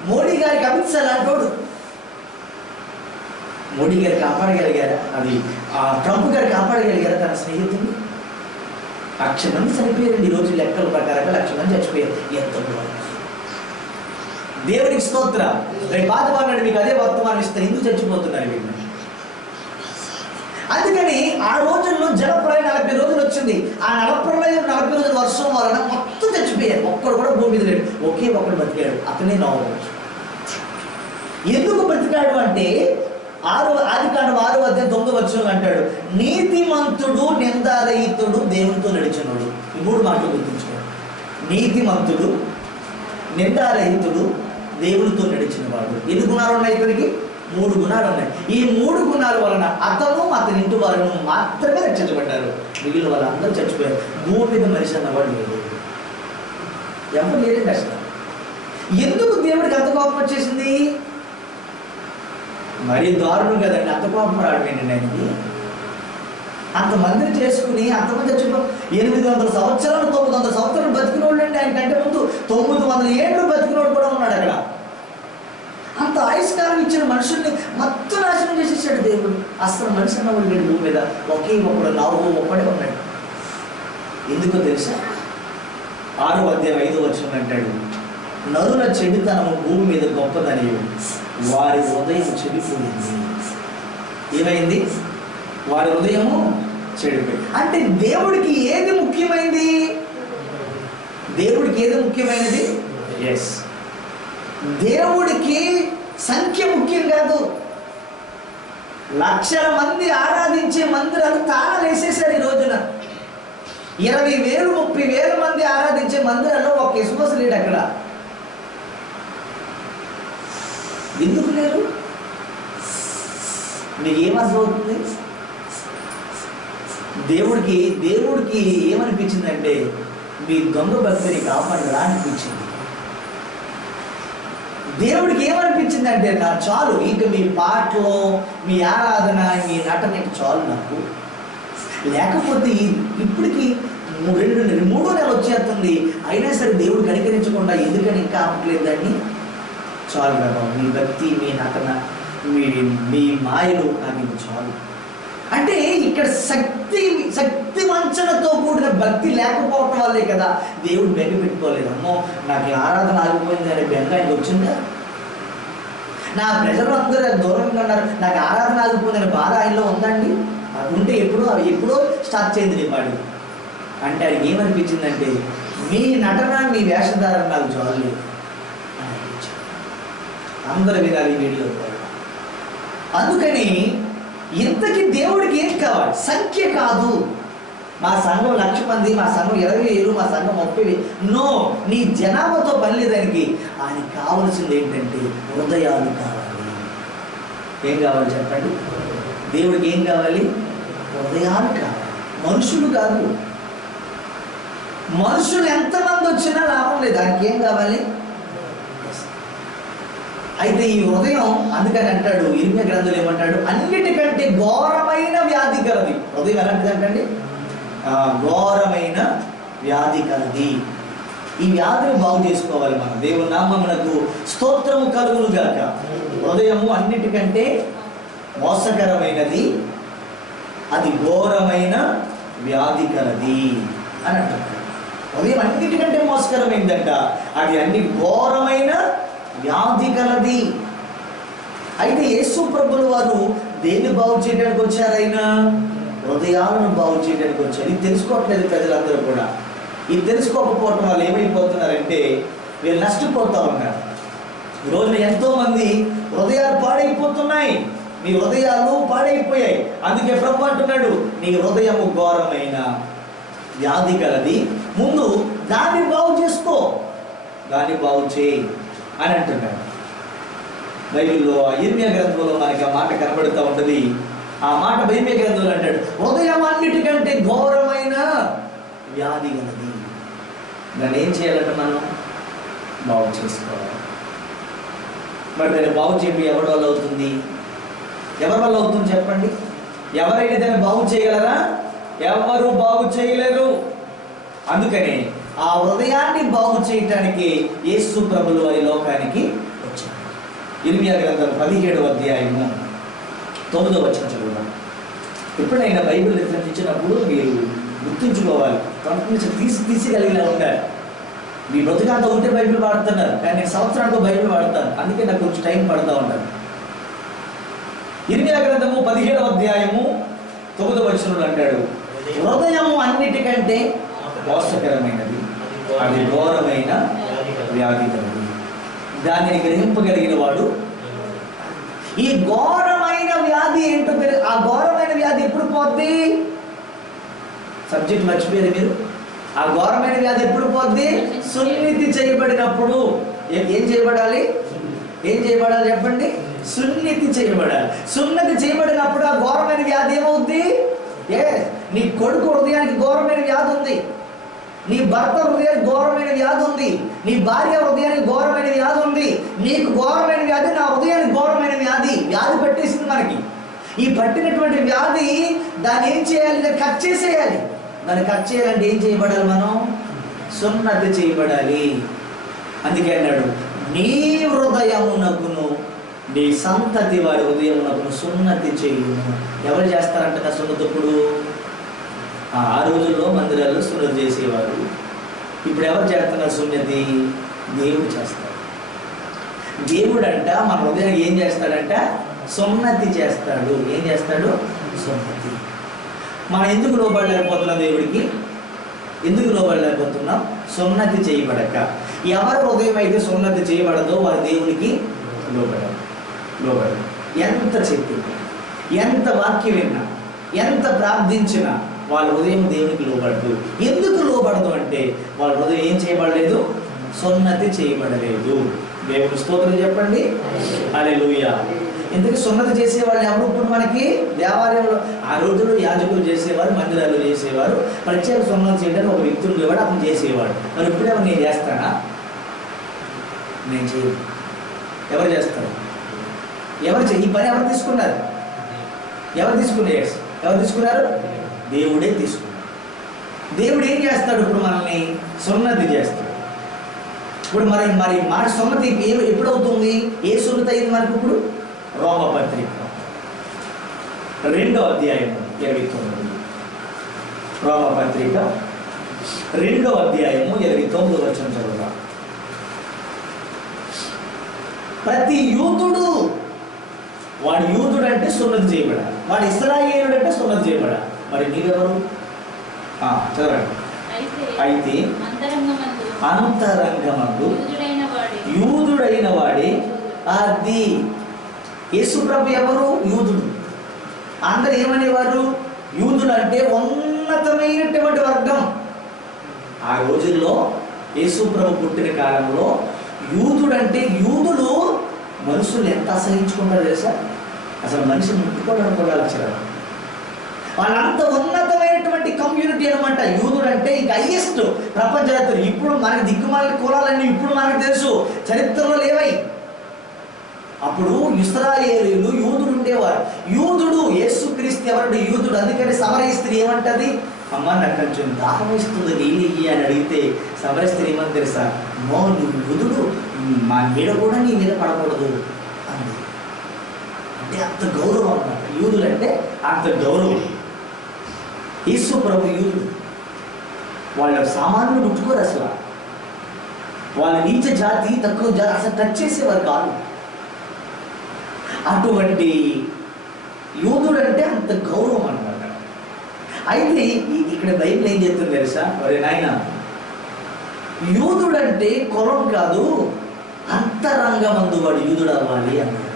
మోడీ గారికి అమిత్ షా లాంటి వాడు. మోడీ గారు కాపాడగలిగారా? అది ట్రంప్ గారు కాపాడగలిగారా తన స్నేహితులు? 1,00,000 మంది చనిపోయారు. ఈరోజు లెక్కల ప్రకారంగా 1,00,000 మంది చచ్చిపోయారు. ఎంత దేవుడికి స్తోత్రం. రేపు బాధపడినాడు మీకు అదే వర్తమానం ఇస్తారు, ఎందుకు చచ్చిపోతున్నారు వీళ్ళు? అందుకని ఆ రోజుల్లో జలప్రలయం 40 రోజులు వచ్చింది. ఆ 40 రోజుల వర్షం వలన మొత్తం చచ్చిపోయారు. ఒక్కడు కూడా భూమి మీద లేడు, ఒకే ఒక్కడు బతికాడు, అతనే నోవహు. ఎందుకు బ్రతికాడు అంటే ఆదికాండం 6:9 అంటాడు, నీతిమంతుడు నిందారహితుడు దేవునితో నడిచినోడు. ఈ 3 మాటలు గుర్తుంచుకోండి. నీతిమంతుడు, నిందారహితుడు, దేవునితో నడిచిన వాడు. ఎన్ని గుణాలు ఉన్నాయి ఇతనికి? 3 గుణాలు ఉన్నాయి. ఈ 3 గుణాల వలన అతను అతని ఇంటి వారు మాత్రమే రక్షించబడ్డారు. మిగిలిన వాళ్ళందరూ చచ్చిపోయారు. భూమి మీద మనిషి అన్నవాడు లేదు, ఎవరు లేదండి అసలు. ఎందుకు దేవుడికి అంత కోపం వచ్చేసింది? మరీ దారుణం కదండి, అంత కోపం రావడం ఆయనకి. అంతమందిని చేసుకుని అంతమంది చచ్చిపో 800 సంవత్సరాలు 900 సంవత్సరాలు బతికినోళ్ళు అండి. ఆయన కంటే ముందు 900 ఏళ్ళు బతికినోడు కూడా ఉన్నాడు అక్కడ. అంత ఆయుష్కాలం ఇచ్చిన మనుషుల్ని మొత్తం నాశనం చేసేసాడు దేవుడు. అసలు మనిషి అన్నవాడు లేడు భూమి మీద, ఒకే ఒక్కడు నోవహు ఒక్కడే ఉన్నాడు. ఎందుకో తెలుసా? 6:5 అంటాడు, నరుల చెడుతనము భూమి మీద గొప్పదని వారి హృదయం చెడిపోయింది. ఏమైంది? వారి హృదయము చెడిపోయింది. అంటే దేవుడికి ఏది ముఖ్యమైంది? దేవుడికి ఏది ముఖ్యమైనది? ఎస్, దేవుడికి సంఖ్య ముఖ్యం కాదు. లక్షల మంది ఆరాధించే మందిరాలు తాళాలు వేసేసారు ఈ రోజున. 20,000 30,000 మంది ఆరాధించే మందిరాల్లో ఒక విశ్వాస లేడు అక్కడ. ఎందుకు లేరు? మీకు ఏమర్థమవుతుంది? దేవుడికి ఏమనిపించిందంటే మీ దొంగ భక్తిని కాపాడరా అనిపించింది. దేవుడికి ఏమనిపించిందంటే నా చాలు, ఇక మీ పాటలు, మీ ఆరాధన, మీ నటనకి చాలు నాకు. లేకపోతే ఇప్పటికి 3 నెలలు వచ్చేస్తుంది, అయినా సరే దేవుడు కనికరించకుండా ఎందుకని ఇంకా ఆపట్లేదు దాన్ని? చాలు కదా మీ భక్తి, మీ నటన, మీ మాయలు నాకు చాలు. అంటే ఇక్కడ శక్తి వంచనతో కూడిన భక్తి లేకపోవటం వల్లే కదా దేవుడు బెంగ పెట్టుకోలేదు. అమ్మో నాకు ఆరాధన ఆగిపోయింది అనే బెంగ ఆయనకు వచ్చిందా? నా ప్రజలు అందరూ దూరంగా ఉన్నారు, నాకు ఆరాధన ఆగిపోయిందనే బాధ ఆయనలో ఉందండి? అది ఉంటే ఎప్పుడో స్టార్ట్ చేయింది నీ పాడి. అంటే ఆయనకి ఏమనిపించిందంటే మీ నటన, మీ వేషధారణ నాకు చాలు అని అనిపించింది. అందరు వినాలి ఈ వీడియో. అందుకని ఇంతకీ దేవుడికి ఏం కావాలి? సంఖ్య కాదు. మా సంఘం 1,00,000 మంది, మా సంఘం 20,000, మా సంఘం 30,000. నో, నీ జనాభాతో పని లేదానికి. ఆయనకి కావాల్సింది ఏంటంటే హృదయాలు కావాలి. ఏం కావాలి చెప్పండి? దేవుడికి ఏం కావాలి? హృదయాలు కావాలి, మనుషులు కాదు. మనుషులు ఎంతమంది వచ్చినా లాభం లేదు, దానికి ఏం కావాలి? అయితే ఈ హృదయం, అందుకని అంటాడు ఇర్మియా గ్రంథంలో ఏమంటాడు? అన్నిటికంటే ఘోరమైన వ్యాధి కలది. హృదయం ఎలాంటిది అంటండి? ఘోరమైన వ్యాధి కలది. ఈ వ్యాధిని బాగు చేసుకోవాలి మనం. దేవుని నామమునకు స్తోత్రము కలుగును గాక. హృదయము అన్నిటికంటే మోసకరమైనది, అది ఘోరమైన వ్యాధి కలది అని అంటాడు. హృదయం అన్నిటికంటే మోసకరమైందంట, అది అన్ని ఘోరమైన వ్యాధి కలది. అయితే యేసు ప్రభుల వారు దేన్ని బాగు చేయడానికి వచ్చారు? ఆయన హృదయాలను బాగు చేయడానికి వచ్చారు. ఇది తెలుసుకోవట్లేదు ప్రజలందరూ కూడా. ఇది తెలుసుకోకపోవటం వల్ల ఏమైపోతున్నారంటే వీళ్ళు నష్టపోతూ ఉన్నారు. ఈరోజు ఎంతోమంది హృదయాలు పాడైపోతున్నాయి. నీ హృదయాలు పాడైపోయాయి. అందుకే ప్రభు అంటున్నాడు నీ హృదయము ఘోరమైన వ్యాధి కలది, ముందు దాన్ని బాగు చేసుకో, దాన్ని బాగు చేయి అని అంటున్నాడు. బైబిల్లో ఇర్మియా గ్రంథంలో మనకి ఆ మాట కనబడుతూ ఉంటుంది. ఆ మాట ఇర్మియా గ్రంథంలో అంటాడు హృదయం అన్నిటికంటే ఘోరమైన వ్యాధి కలది. దాన్ని ఏం చేయాలంటే మనం బాగు చేసుకోవాలి. మరి దాన్ని బాగు చేయడం ఎవరి వల్ల అవుతుంది? ఎవరి వల్ల అవుతుంది చెప్పండి? ఎవరైనా దాన్ని బాగు చేయగలరా? ఎవరు బాగు చేయలేరు. అందుకనే ఆ హృదయాన్ని బాగు చేయటానికి యేసు ప్రభులు వారి లోకానికి వచ్చారు. ఇర్మియా గ్రంథం 17వ అధ్యాయము 9వ వచనం చదువుదాం. ఎప్పుడైనా బైబిల్ రిఫరెన్స్ ఇచ్చినప్పుడు మీరు గుర్తుంచుకోవాలి, కంటిన్యూస్ తీసిగలిగిలా ఉండాలి. మీ బ్రతుకంతా ఉంటే బైబిల్ వాడుతున్నారు, కానీ నేను సంవత్సరానికి బైబిల్ వాడతాను, అందుకే నాకు కొంచెం టైం పడుతూ ఉంటాను. ఇర్మియా గ్రంథము 17వ అధ్యాయము 9వ వచనంలో అంటాడు హృదయము అన్నిటికంటే మోసకరమైనది, అది ఘోరమైన వ్యాధి కలది, దానిని గ్రహింపగలిగిన వాడు. ఈ ఘోరమైన వ్యాధి ఏంటో ఆ ఘోరమైన వ్యాధి ఎప్పుడు పోద్ది? సబ్జెక్ట్ మర్చిపోయారు మీరు. ఆ ఘోరమైన వ్యాధి ఎప్పుడు పోద్ది? సున్నితి చేయబడినప్పుడు. ఏం చేయబడాలి? ఏం చేయబడాలి చెప్పండి? సున్నితి చేయబడాలి. సున్నతి చేయబడినప్పుడు ఆ ఘోరమైన వ్యాధి ఏమవుద్ది? నీ కొడుకు హృదయానికి ఘోరమైన వ్యాధి ఉంది, నీ భర్త హృదయానికి ఘోరమైన వ్యాధి ఉంది, నీ భార్య హృదయానికి ఘోరమైన వ్యాధి ఉంది. నీకు ఘోరమైన వ్యాధి, నా హృదయానికి ఘోరమైన వ్యాధి పట్టేసింది మనకి. ఈ పట్టినటువంటి వ్యాధి దాన్ని ఏం చేయాలి? కట్ చేసేయాలి. దాన్ని కట్ చేయాలంటే ఏం చేయబడాలి? మనం సున్నతి చేయబడాలి. అందుకే అన్నాడు నీ హృదయమునకును నీ సంతతి వారి హృదయమునకును సున్నతి చేయును. ఎవరు చేస్తారంట సున్నతి? ఇప్పుడు ఆ రోజుల్లో మందిరాల్లో సున్నతి చేసేవారు. ఇప్పుడు ఎవరు చేస్తున్నారు సున్నతి? దేవుడు చేస్తాడు. దేవుడు అంట మన హృదయానికి ఏం చేస్తాడంట? సున్నతి చేస్తాడు. ఏం చేస్తాడు? సున్నతి. మనం ఎందుకు లోబడలేకపోతున్నాం దేవుడికి? ఎందుకు లోబడలేకపోతున్నాం? సున్నతి చేయబడక. ఎవరి హృదయం అయితే సున్నతి చేయబడదో వారి దేవునికి లోబడరు. ఎంత చెప్పినా, ఎంత వాక్యం విన్నా, ఎంత ప్రార్థించినా వాళ్ళ హృదయం దేవునికి లోబడదు. ఎందుకు లోబడదు అంటే వాళ్ళ హృదయం ఏం చేయబడలేదు? సున్నతి చేయబడలేదు. దేవుని స్తోత్రం చెప్పండి. హల్లెలూయా. ఎందుకు సున్నతి చేసేవాళ్ళు ఎవరు? ఇప్పుడు మనకి దేవాలయంలో ఆ రోజుల్లో యాజకులు చేసేవారు, మందిరాలు చేసేవారు. ప్రత్యేక సున్నతి చేయడానికి ఒక వ్యక్తులు ఉండేవాడు, అతను చేసేవాడు. మరి ఇప్పుడేమో నేను చేస్తానా? నేను చేయను. ఎవరు చేస్తారు? ఈ పని ఎవరు తీసుకున్నారు? ఎవరు తీసుకున్నారు? దేవుడే తీసుకున్నాడు. దేవుడు ఏం చేస్తాడు? ఇప్పుడు మనల్ని సున్నతి చేస్తాడు. ఇప్పుడు మరి మన సున్నతి ఎప్పుడవుతుంది? ఏ సున్నతి అయింది మనకు? ఇప్పుడు రోమపత్రిక 2వ అధ్యాయము 29. రోమపత్రిక 2వ అధ్యాయము 29 వచనం చదువుదాం. ప్రతి యూదుడు, వాడు యూదుడు అంటే సున్నతి చేయబడాలి, వాడు ఇశ్రాయేలుడు అంటే సున్నతి చేయబడాలి. మరి నీవెవరు? చదవండి. అయితే అంతరంగమందు యూదుడైన వాడే. అది యేసు ప్రభు ఎవరు? యూదుడు. అందరు ఏమనేవారు? యూదుడు అంటే ఉన్నతమైనటువంటి వర్గం. ఆ రోజుల్లో యేసు ప్రభు పుట్టిన కాలంలో యూదుడు అంటే, యూదులు మనుషులు ఎంత అసహించుకుంటారో తెలుసా? అసలు మనిషిని ముట్టుకోవడానికి కూడా వచ్చారు. వాళ్ళంత ఉన్నతమైనటువంటి కమ్యూనిటీ అనమాట యూదుడు అంటే. ఇంక హైయెస్ట్ ప్రపంచ చరిత్ర. ఇప్పుడు మనకి దిక్కుమాలిన కులాలన్నీ ఇప్పుడు మనకు తెలుసు, చరిత్రలో లేవై. అప్పుడు ఇశ్రాయేలీయులు యూదుడు ఉండేవారు. యూదుడు యేసుక్రీస్తు ఎవరు? యూదుడు. అందుకని సమరయ స్త్రీ ఏమంటది? అమ్మ నాకు కొంచెం దాహం ఇస్తుంది, నీళ్ళు అని అడిగితే సమరయ స్త్రీ ఏమని తెలుసా? నువ్వు యూదుడు, మా మీద కూడా నీ మీద పడకూడదు అంది. అంటే అంత గౌరవం అన్నమాట. యూదులు అంటే అంత గౌరవం. యేసు ప్రభు యూదుడు. వాళ్ళ సామాన్యులు ముట్టుకోరు అసలు. వాళ్ళ నీచ జాతి, తక్కువ జాతి అసలు టచ్ చేసేవారు కాదు. అటువంటి యూదుడు అంటే అంత గౌరవం అన్నమాట. అయితే ఇక్కడ బైబిల్ ఏం చెప్తుంది తెలుసా? ఒరే నాయన, యూదుడు అంటే కులం కాదు, అంతరంగమందు వాడు యూదుడు అవ్వాలి అన్నాడు.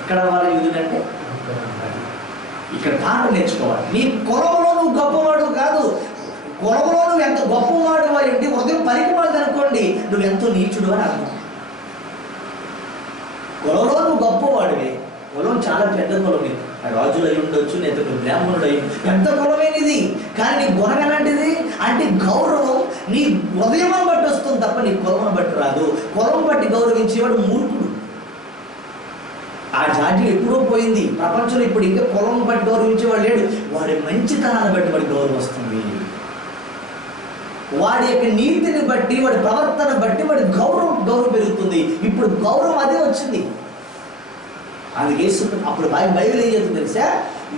ఎక్కడ అవ్వాలి యూదుడు అంటే? ఇక్కడ తాను నేర్చుకోవాలి. నీ కులంలో నువ్వు గొప్పవాడు కాదు, కులంలో నువ్వు ఎంత గొప్పవాడు అంటే ఉదయం పలికివాడు అనుకోండి, నువ్వెంతో నీచుడు అని అర్థం. కులంలో నువ్వు గొప్పవాడివే. కులం చాలా పెద్ద కులమే. రాజులు అయి ఉండొచ్చు, లేదా బ్రాహ్మణుడు అయి, పెద్ద కులమేనిది. కానీ నీ గుణం ఎలాంటిది అంటే గౌరవం నీ ఉదయం బట్టి వస్తుంది తప్ప నీ కులం బట్టి రాదు. కులం బట్టి గౌరవించేవాడు మూర్ఖుడు. ఆ జాతి ఎప్పుడో పోయింది ప్రపంచంలో. ఇప్పుడు ఇంకా కులం బట్టి గౌరవించేవాడు లేడు. వాడి మంచితనాన్ని బట్టి వాడి గౌరవం వస్తుంది. వాడి యొక్క నీతిని బట్టి, వాడి ప్రవర్తన బట్టి వాడి గౌరవం పెరుగుతుంది. ఇప్పుడు గౌరవం అదే వచ్చింది. అందుకే అప్పుడు బైబిల్ ఏం చెప్తుంది తెలుసా?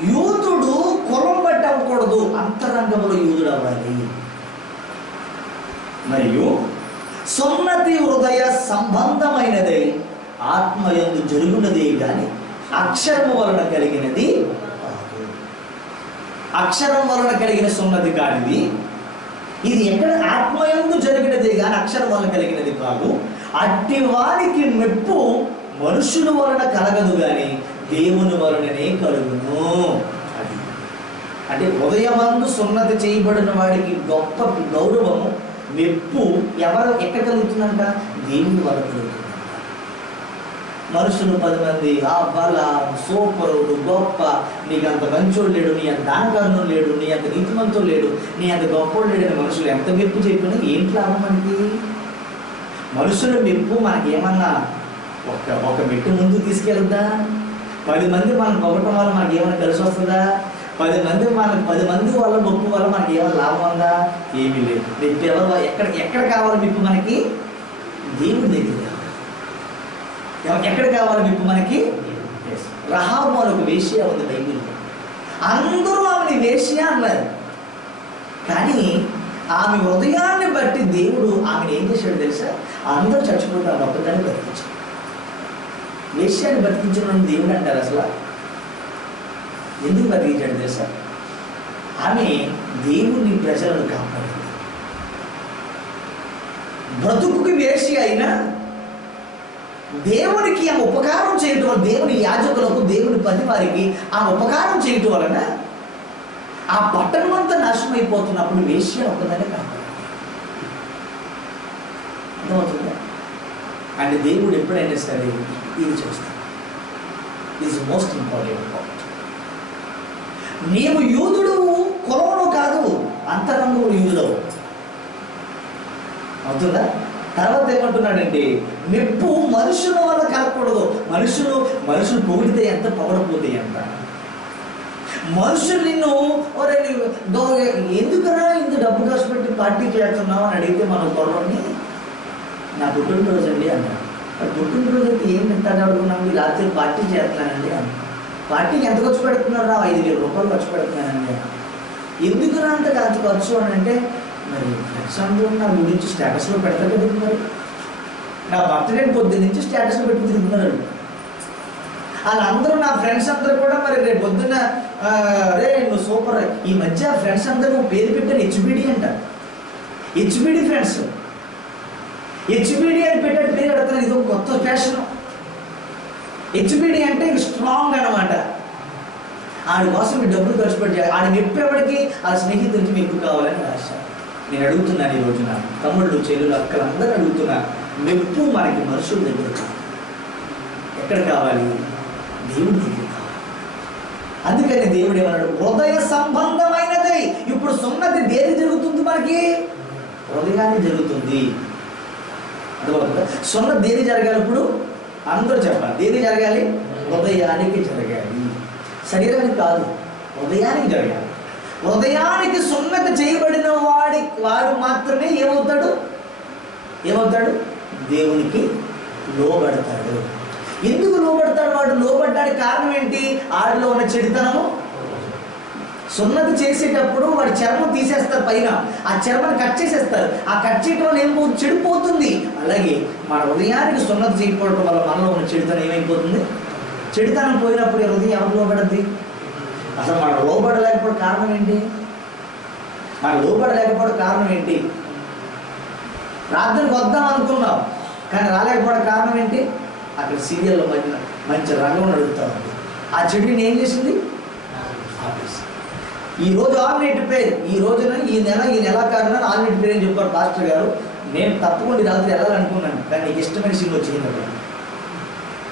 యూదుడు కులం బట్టి అవ్వకూడదు, అంతరంగంలో యూదుడు అవ్వాలి. మరియు సున్నతి హృదయ సంబంధమైనదై ఆత్మయందు జరుగునదే కానీ అక్షరము వలన కలిగినది కాదు. అక్షరం వలన కలిగిన సున్నతి కానిది ఇది. ఎక్కడ? ఆత్మయందు జరిగినదే కానీ అక్షరం వలన కలిగినది కాదు. అట్టి వారికి మెప్పు మనుషుల వలన కలగదు కానీ దేవుని వలననే కలుగును. అది అంటే హృదయమందు సున్నతి చేయబడిన వాడికి గొప్ప గౌరవము, మెప్పు ఎక్కడ కలుగుతుందంట? దేవుని వలన కలుగుతుంది. మనుషులు 10 మంది బల సూపరు, గొప్ప, నీకు అంత మంచోడు లేడు, నీ అంత దానకర్ణుడు లేడు, నీ అంత నీతిమంతుడు లేడు, నీ అంత గొప్పోడు లేడని మనుషులు ఎంత మెప్పు చెప్పినా ఏంటి లాభం మనకి? మనుషుల మెప్పు మనకేమన్నా ఒక మెట్టు ముందు తీసుకెళ్తా? 10 మంది మనం పొగటం వల్ల మనకి ఏమైనా కలిసి వస్తుందా? 10 మంది వాళ్ళ మెప్పు వల్ల మనకి ఏమైనా లాభం ఉందా? ఏమీ లేదు. మెప్పు ఎవరు? ఎక్కడ కావాలి మెప్పు మనకి? దేవుడి దగ్గర. ఎక్కడ కావాలి మెప్పు మనకి? రహాబు అని ఒక వేశ్య ఉంది బైబిల్లో. అందరూ ఆమెని వేశ్య అన్నారు. కానీ ఆమె హృదయాన్ని బట్టి దేవుడు ఆమెను ఏం చేశాడు తెలుసా? అందరూ చచ్చిపోతారు, ఒక్కదాన్ని బతికించాడు. వేశ్యాన్ని బతికించిన దేవుడు అంటారు. అసలు ఎందుకు బతికించాడు తెలుసా? ఆమె దేవుని ప్రజలను కాపాడింది. బ్రతుకుకి వేసి అయినా దేవునికి ఆ ఉపకారం చేయటం వల్ల, దేవుని యాజకులకు, దేవుని పని వారికి ఆ ఉపకారం చేయటం వలన ఆ పట్టణం అంతా నాశనం అయిపోతున్నప్పుడు వేశ్య ఒక్కదానే కాపాడు. అర్థమవుతుందా? అంటే దేవుడు ఎప్పుడైనా సరే ఇది చేస్తాడు. Is most important point. నీవు యూదుడు కులంలో కాదు, అంతరంగంలో యూదుడవు. అవుతుందా? తర్వాత ఏమంటున్నాడంటే, మెప్పు మనుషుల వల్ల కలగకూడదు. మనుషులు పొగిడితే ఎంత, పొగడపోతే ఎంత. మనుషులు నిన్ను ఎందుకన్నా ఇంత డబ్బు ఖర్చు పెట్టి పార్టీ చేస్తున్నావు అని అడిగితే మన గొడవని, నా పుట్టినరోజు అండి అన్నాడు. పుట్టినరోజు అయితే ఏం తింటాడు అడుగున్నాను, రాత్రి పార్టీ చేస్తున్నానండి అన్న. పార్టీకి ఎంత ఖర్చు పెడుతున్నారా? 5,000 రూపాయలు ఖర్చు పెడుతున్నానండి. ఎందుకురా అంత ఖర్చు అని అంటే, మరి ఎగ్జాంపుల్ నా గురించి స్టేటస్లో పెడతారు కదా. మరి నా బర్త్డే పొద్దున్న నుంచి స్టేటస్లో పెట్టి తిరుగుతున్నారు వాళ్ళందరూ. నా ఫ్రెండ్స్ అందరూ కూడా మరి రేపు పొద్దున్న రే నువ్వు సూపర్. ఈ మధ్య ఫ్రెండ్స్ అందరూ పేరు పెట్టారు హెచ్బిడి అంట. హెచ్బిడి ఫ్రెండ్స్, హెచ్బిడి అని పెట్టాడు పేరు పెడతారు. ఇది ఒక కొత్త ఫ్యాషన్. హెచ్బిడి అంటే స్ట్రాంగ్ అనమాట. ఆడి కోసం మీ డబ్బులు ఖర్చు పెట్టాలి. ఆడి మెప్పేవాడికి ఆ స్నేహితులకి మెప్పు కావాలని ఆశ. నేను అడుగుతున్నాను ఈ రోజున తమ్ముళ్ళు, చెల్లులు, అక్కలు అందరూ అడుగుతున్నా, మెప్పు మనకి మనుషుల దగ్గర కావాలి. ఎక్కడ కావాలి? దేవుడి దగ్గర కావాలి. అందుకని దేవుడు ఏమన్నాడు? హృదయ సంబంధమైనది. ఇప్పుడు సున్నతి దేని జరుగుతుంది? మనకి హృదయాన్ని జరుగుతుంది. అర్థమవుతుందా? సున్నతి దేని జరగాలి? ఇప్పుడు అందరూ చెప్పాలి. దేని జరగాలి? హృదయానికి జరగాలి. శరీరానికి కాదు, హృదయానికి జరగాలి. హృదయానికి సున్నతి చేయబడిన వాడు మాత్రమే ఏమవుతాడు? దేవునికి లోబడతాడు. ఎందుకు లోబడతాడు? వాడు లోబడ్డానికి కారణం ఏంటి? ఆడిలో ఉన్న చెడుతనము. సున్నతి చేసేటప్పుడు వాడి చర్మం తీసేస్తారు పైన, ఆ చర్మని కట్ చేసేస్తారు. ఆ కట్ చేయడం వల్ల ఏం చెడిపోతుంది. అలాగే మన హృదయానికి సున్నతి చేయకపోవడం వల్ల మనలో ఉన్న చెడుతనం ఏమైపోతుంది? చెడుతనం పోయినప్పుడు హృదయం ఎవరు లోబడద్ది? అసలు మన లోబడలేకపోవడం కారణం ఏంటి? కారణం ఏంటి? ప్రార్థనకు వద్దాం అనుకున్నాం కానీ రాలేకపోవడం కారణం ఏంటి? అక్కడ సీరియల్లో మంచి రంగం నడుపుతా ఉంది. ఆ చెడుని ఏం చేసింది? ఈరోజు ఆల్నైట్ పేరు, ఈ రోజున ఈ నెల కారణం ఆల్నైట్ పేరు అని చెప్పారు పాస్టర్ గారు. నేను తప్పకుండా రాత్రి వెళ్ళాలనుకున్నాను కానీ నీకు ఇష్టమైన సినిమా వచ్చింది కదా.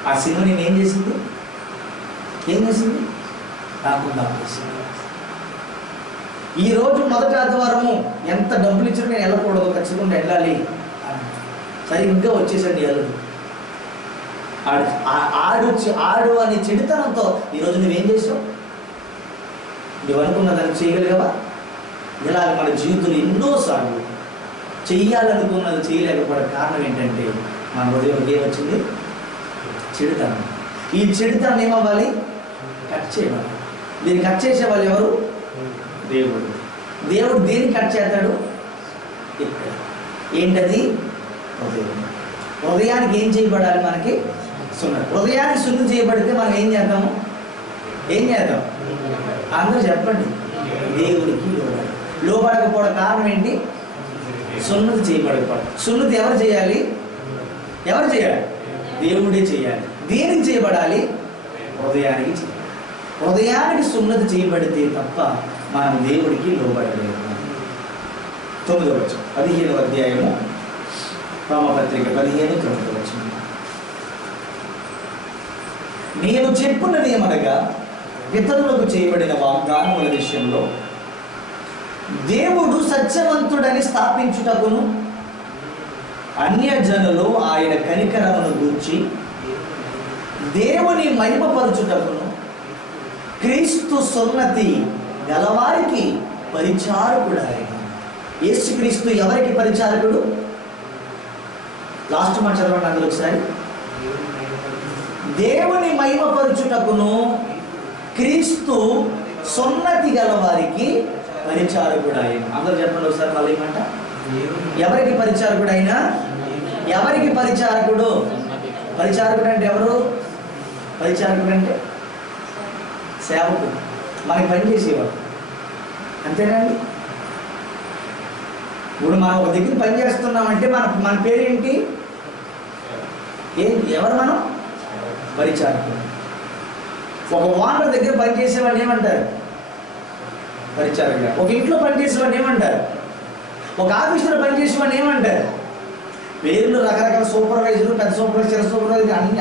ఆ సినిమా నేను ఏం చేసింది? రాకుండా ఈరోజు మొదటి ఆదివారము ఎంత డబ్బులు ఇచ్చినా నేను వెళ్ళకూడదు, ఖచ్చితంగా వెళ్ళాలి. సరే ఇంకా వచ్చేసండి వెళ్ళదు. ఆడు అనే చెడుతనంతో ఈరోజు నువ్వేం చేసావు? నువ్వు అనుకున్న దాన్ని చేయగలిగావా? ఇలాగ మన జీవితంలో ఎన్నోసార్లు చెయ్యాలనుకున్నది చేయలేకపోవడం కారణం ఏంటంటే మన హృదయంలో ఏమొచ్చింది? చెడుతనం. ఈ చెడుతనం ఏమవ్వాలి? కట్ చేయాలి. దీన్ని కట్ చేసే వాళ్ళు ఎవరు? దేవుడు దేన్ని కట్ చేస్తాడు? ఇక్కడ ఏంటది? హృదయానికి ఏం చేయబడాలి? మనకి సున్నతి. హృదయానికి శుద్ధి చేయబడితే మనం ఏం చేద్దాం? అందరూ చెప్పండి. దేవుడికి లోబడకపోవడం కారణం ఏంటి? సున్నతి చేయబడకపోవడం. సున్నతి ఎవరు చేయాలి? దేవుడే చేయాలి. దేనికి చేయబడాలి? హృదయానికి చేయాలి. హృదయానికి సున్నతి చేయబడితే తప్ప మనం దేవుడికి లోబడలేము. 9వ వచనం 15వ అధ్యాయము రోమపత్రిక 15:9 వచనం. నేను చెప్పున్నది ఏమనగా, ఇతరులకు చేయబడిన వాగ్దానముల విషయంలో దేవుడు సత్యవంతుడని స్థాపించుటకును, అన్యజనులు ఆయన కనికరమును గూర్చి దేవుని మహిమపరచుటకును, క్రీస్తు సున్నతి గలవారికి పరిచారకుడు ఆయన. యేసుక్రీస్తు ఎవరికి పరిచారకుడు? లాస్ట్ మాట చదవండి అందరూ ఒకసారి. దేవుని మహిమపరచుటకును క్రీస్తు సున్నతి గలవారికి పరిచారకుడు ఆయన. అందరూ చెప్పండి ఒకసారి మళ్ళీ మాట. ఎవరికి పరిచారకుడు ఆయన? ఎవరికి పరిచారకుడు? పరిచారకుడు అంటే ఎవరు? పరిచారకుడు అంటే సేవకుడు, మనకి పని చేసేవాడు. అంతేనండి. ఇప్పుడు మనం ఒక దగ్గర పని చేస్తున్నామంటే మన మన పేరేంటి? ఎవరు మనం? పరిచారకులు. ఒక ఓనర్ దగ్గర పనిచేసేవాడిని ఏమంటారు? పరిచారకులు. ఒక ఇంట్లో పనిచేసేవాడిని ఏమంటారు? ఒక ఆఫీసులో పనిచేసేవాడిని ఏమంటారు? పేర్లు రకరకాల సూపర్వైజర్, పెద్ద సూపర్వైజర్, చిన్న సూపర్వైజర్ అన్ని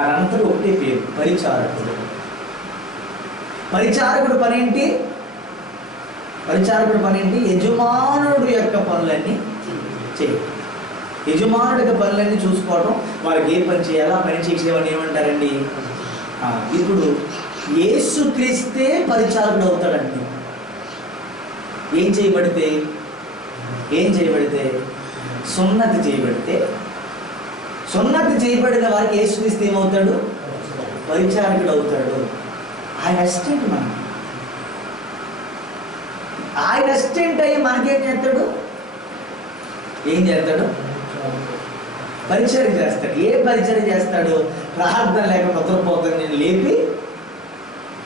అదంతా ఒకటే పేరు, పరిచారకుడు. పరిచారకుడు పని ఏంటి? పరిచారకుడు పని ఏంటి? యజమానుడు యొక్క పనులన్నీ చేయాలి. యజమానుడి యొక్క పనులన్నీ చూసుకోవడం, వారికి ఏ పని చేయాలో ఆ పని చేసేవాడిని ఏమంటారండి? ఇప్పుడు యేసుక్రీస్తే పరిచారకుడు అవుతాడండి. ఏం చేయబడితే? సున్నతి చేయబడితే, సున్నతి చేయబడిన వారికి యేసుక్రీస్తు ఏమవుతాడు? పరిచారకుడు అవుతాడు. ఆయన అసిస్టెంట్ మనం. ఆయన అసిస్టెంట్ అయ్యి మనకేం చేస్తాడు? పరిచర్య చేస్తాడు. ఏ పరిచర్య చేస్తాడు? ప్రార్థన లేక నిద్రపోతాడు నేను లేపి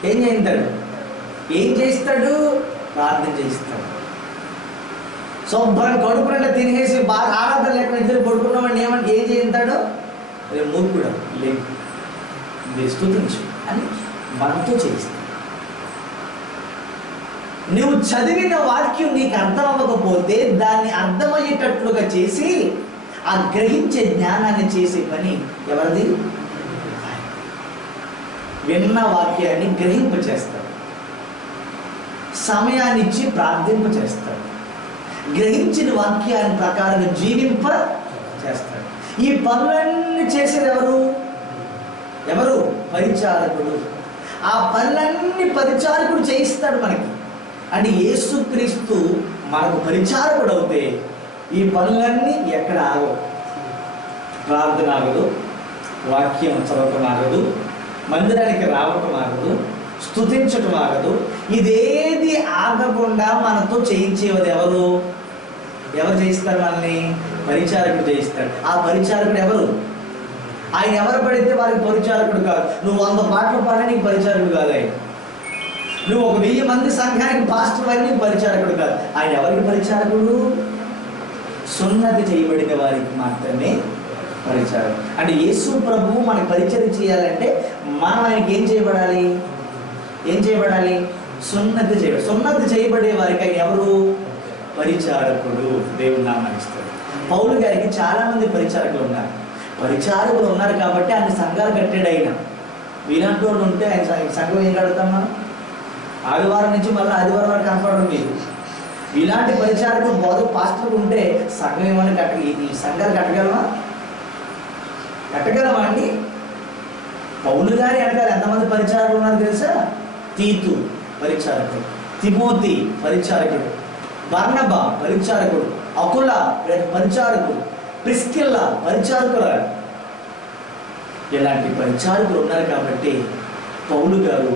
ఏం చేస్తాడు? ప్రార్థన చేయిస్తాడు. శుభ్రం కడుపు నిండా తినేసి బాగా ఆరాధన లేకుండా ఇద్దరు పడుకున్నామని ఏం చేస్తాడు? రేపు మూర్ఖుడు లేదు, మీరు స్తుతించు అని మనతో చేయిస్తాడు. నువ్వు చదివిన వాక్యం నీకు అర్థం అవ్వకపోతే దాన్ని అర్థమయ్యేటట్లుగా చేసి ఆ గ్రహించే జ్ఞానాన్ని చేసే పని ఎవరిది? విన్న వాక్యాన్ని గ్రహింపచేస్తాడు, సమయాన్ని ఇచ్చి ప్రార్థింపచేస్తాడు, గ్రహించిన వాక్యాన్ని ప్రకారంగా జీవింప చేస్తాడు. ఈ పనులన్నీ చేసేది ఎవరు? పరిచారకుడు. ఆ పనులన్నీ పరిచారకుడు చేయిస్తాడు మనకి. అంటే యేసుక్రీస్తు మనకు పరిచారకుడు అవుతే ఈ పనులన్నీ ఎక్కడ ఆగవు. ప్రార్థన ఆగదు, వాక్యం చదవటం ఆగదు, మందిరానికి రావటం ఆగదు, స్తుతించటం ఆగదు. ఇదేది ఆగకుండా మనతో చేయించేది ఎవరు చేయిస్తారు? మనల్ని పరిచారకుడు చేయిస్తాడు. ఆ పరిచారకుడు ఎవరు? ఆయన ఎవరు పడితే వారికి పరిచారకుడు కాదు. నువ్వు 100 పాటలు పాడినా నీకు పరిచారకుడు కాదు. ఆయన నువ్వు 1000 మంది సంఘానికి పాస్టర్ అని నీకు పరిచారకుడు కాదు. ఆయన ఎవరికి పరిచారకుడు? సున్నతి చేయబడిన వారికి మాత్రమే పరిచారకుడు. అంటే యేసు ప్రభువు మనకు పరిచయం చేయాలంటే మనం ఆయనకి ఏం చేయబడాలి? సున్నతి చేయబడి. సున్నతి చేయబడే వారికి ఆయన ఎవరు? పరిచారకుడు. దేవుని నామాన్ని ఇస్తాడు. పౌలు గారికి చాలా మంది పరిచారకులు ఉన్నారు కాబట్టి ఆయన సంఘాలు కట్టాడు. ఆయన వీలాంటి వాళ్ళు ఉంటే ఆయన సంఘం ఏం కడతాం మనం? ఆదివారం నుంచి మళ్ళీ ఆదివారం వరకు కనపడడం మీరు. ఇలాంటి పరిచారకులు బోధకు పాస్టర్లు ఉంటే సంఘం ఏమైనా ఈ సంఘాలు కట్టగలమా అండి? పౌలు గారి వెనకాల ఎంతమంది పరిచారకులు ఉన్నారు తెలుసా? తీతు పరిచారకుడు, తిమోతి పరిచారకుడు, బర్నబా పరిచారకుడు, అకుల పరిచారకుడు, ప్రిస్కిల్లా పరిచారకులు. ఇలాంటి పరిచారకులు ఉన్నారు కాబట్టి పౌలు గారు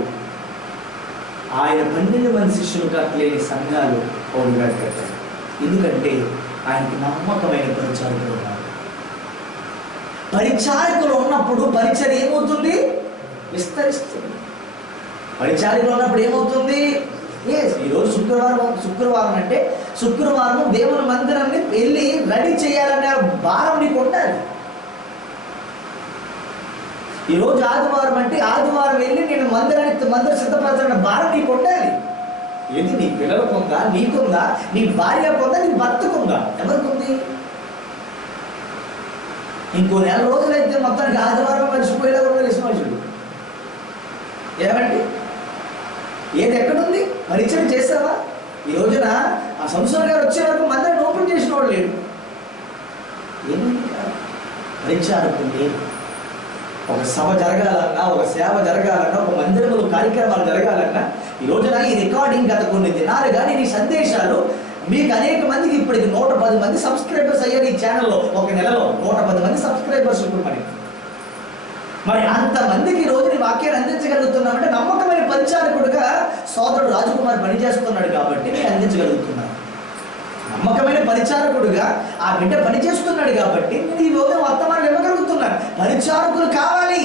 ఆయన 12 మంది శిష్యులు కట్టలేని సంఘాలు పౌలు గారు కట్టారు. ఎందుకంటే ఆయనకి నమ్మకమైన పరిచారకులు ఉన్నారు. పరిచారకులు ఉన్నప్పుడు పరిచర్య ఏమవుతుంది? విస్తరిస్తుంది. పరిచారకులు ఉన్నప్పుడు ఏమవుతుంది? ఈరోజు శుక్రవారం అంటే శుక్రవారం దేవుని మందిరాన్ని వెళ్ళి రెడీ చేయాలనే భారం నీకు ఉండాలి. ఈరోజు ఆదివారం అంటే ఆదివారం వెళ్ళి నేను మందిరం సిద్ధపరచాలన్న భారం నీకు ఉండాలి. ఏది నీ పిల్లలకు ఉందా? నీకుందా? నీ భార్యకు ఉందా? నీ భర్తకుందా? ఎవరికి ఉంది? ఇంకో 4 రోజులైతే మొత్తానికి ఆదివారం మర్చిపోయేలా కూడా తెలిసిన మనుషుడు ఏమండి? ఏది ఎక్కడుంది? పరిచయం చేసావా? ఈ రోజున ఆ సంవత్సరం గారు వచ్చే వరకు మందిరాన్ని ఓపెన్ చేసిన వాడు లేడు. ఏమైంది? పరిచారకుని ఒక సభ జరగాలన్నా, ఒక సేవ జరగాలన్నా, ఒక మందిరంలో కార్యక్రమాలు జరగాలన్నా, ఈ రోజున ఈ రికార్డింగ్ గత కొన్ని దినాలు కానీ ఈ సందేశాలు మీకు అనేక మందికి ఇప్పటికి 110 మంది సబ్స్క్రైబర్స్ అయ్యారు. ఈ ఛానల్లో ఒక నెలలో 110 మంది సబ్స్క్రైబర్స్ ఇప్పుడు మరి అంతమందికి ఈ రోజు నీ వాక్యాన్ని అందించగలుగుతున్నామంటే నమ్మకమైన పరిచారకుడుగా సోదరుడు రాజకుమార్ పనిచేస్తున్నాడు కాబట్టి నేను అందించగలుగుతున్నాను. నమ్మకమైన పరిచారకుడుగా ఆ బిడ్డ పనిచేస్తున్నాడు కాబట్టి నేను ఈ రోజు వర్తమానం ఇవ్వగలుగుతున్నాను. పరిచారకులు కావాలి.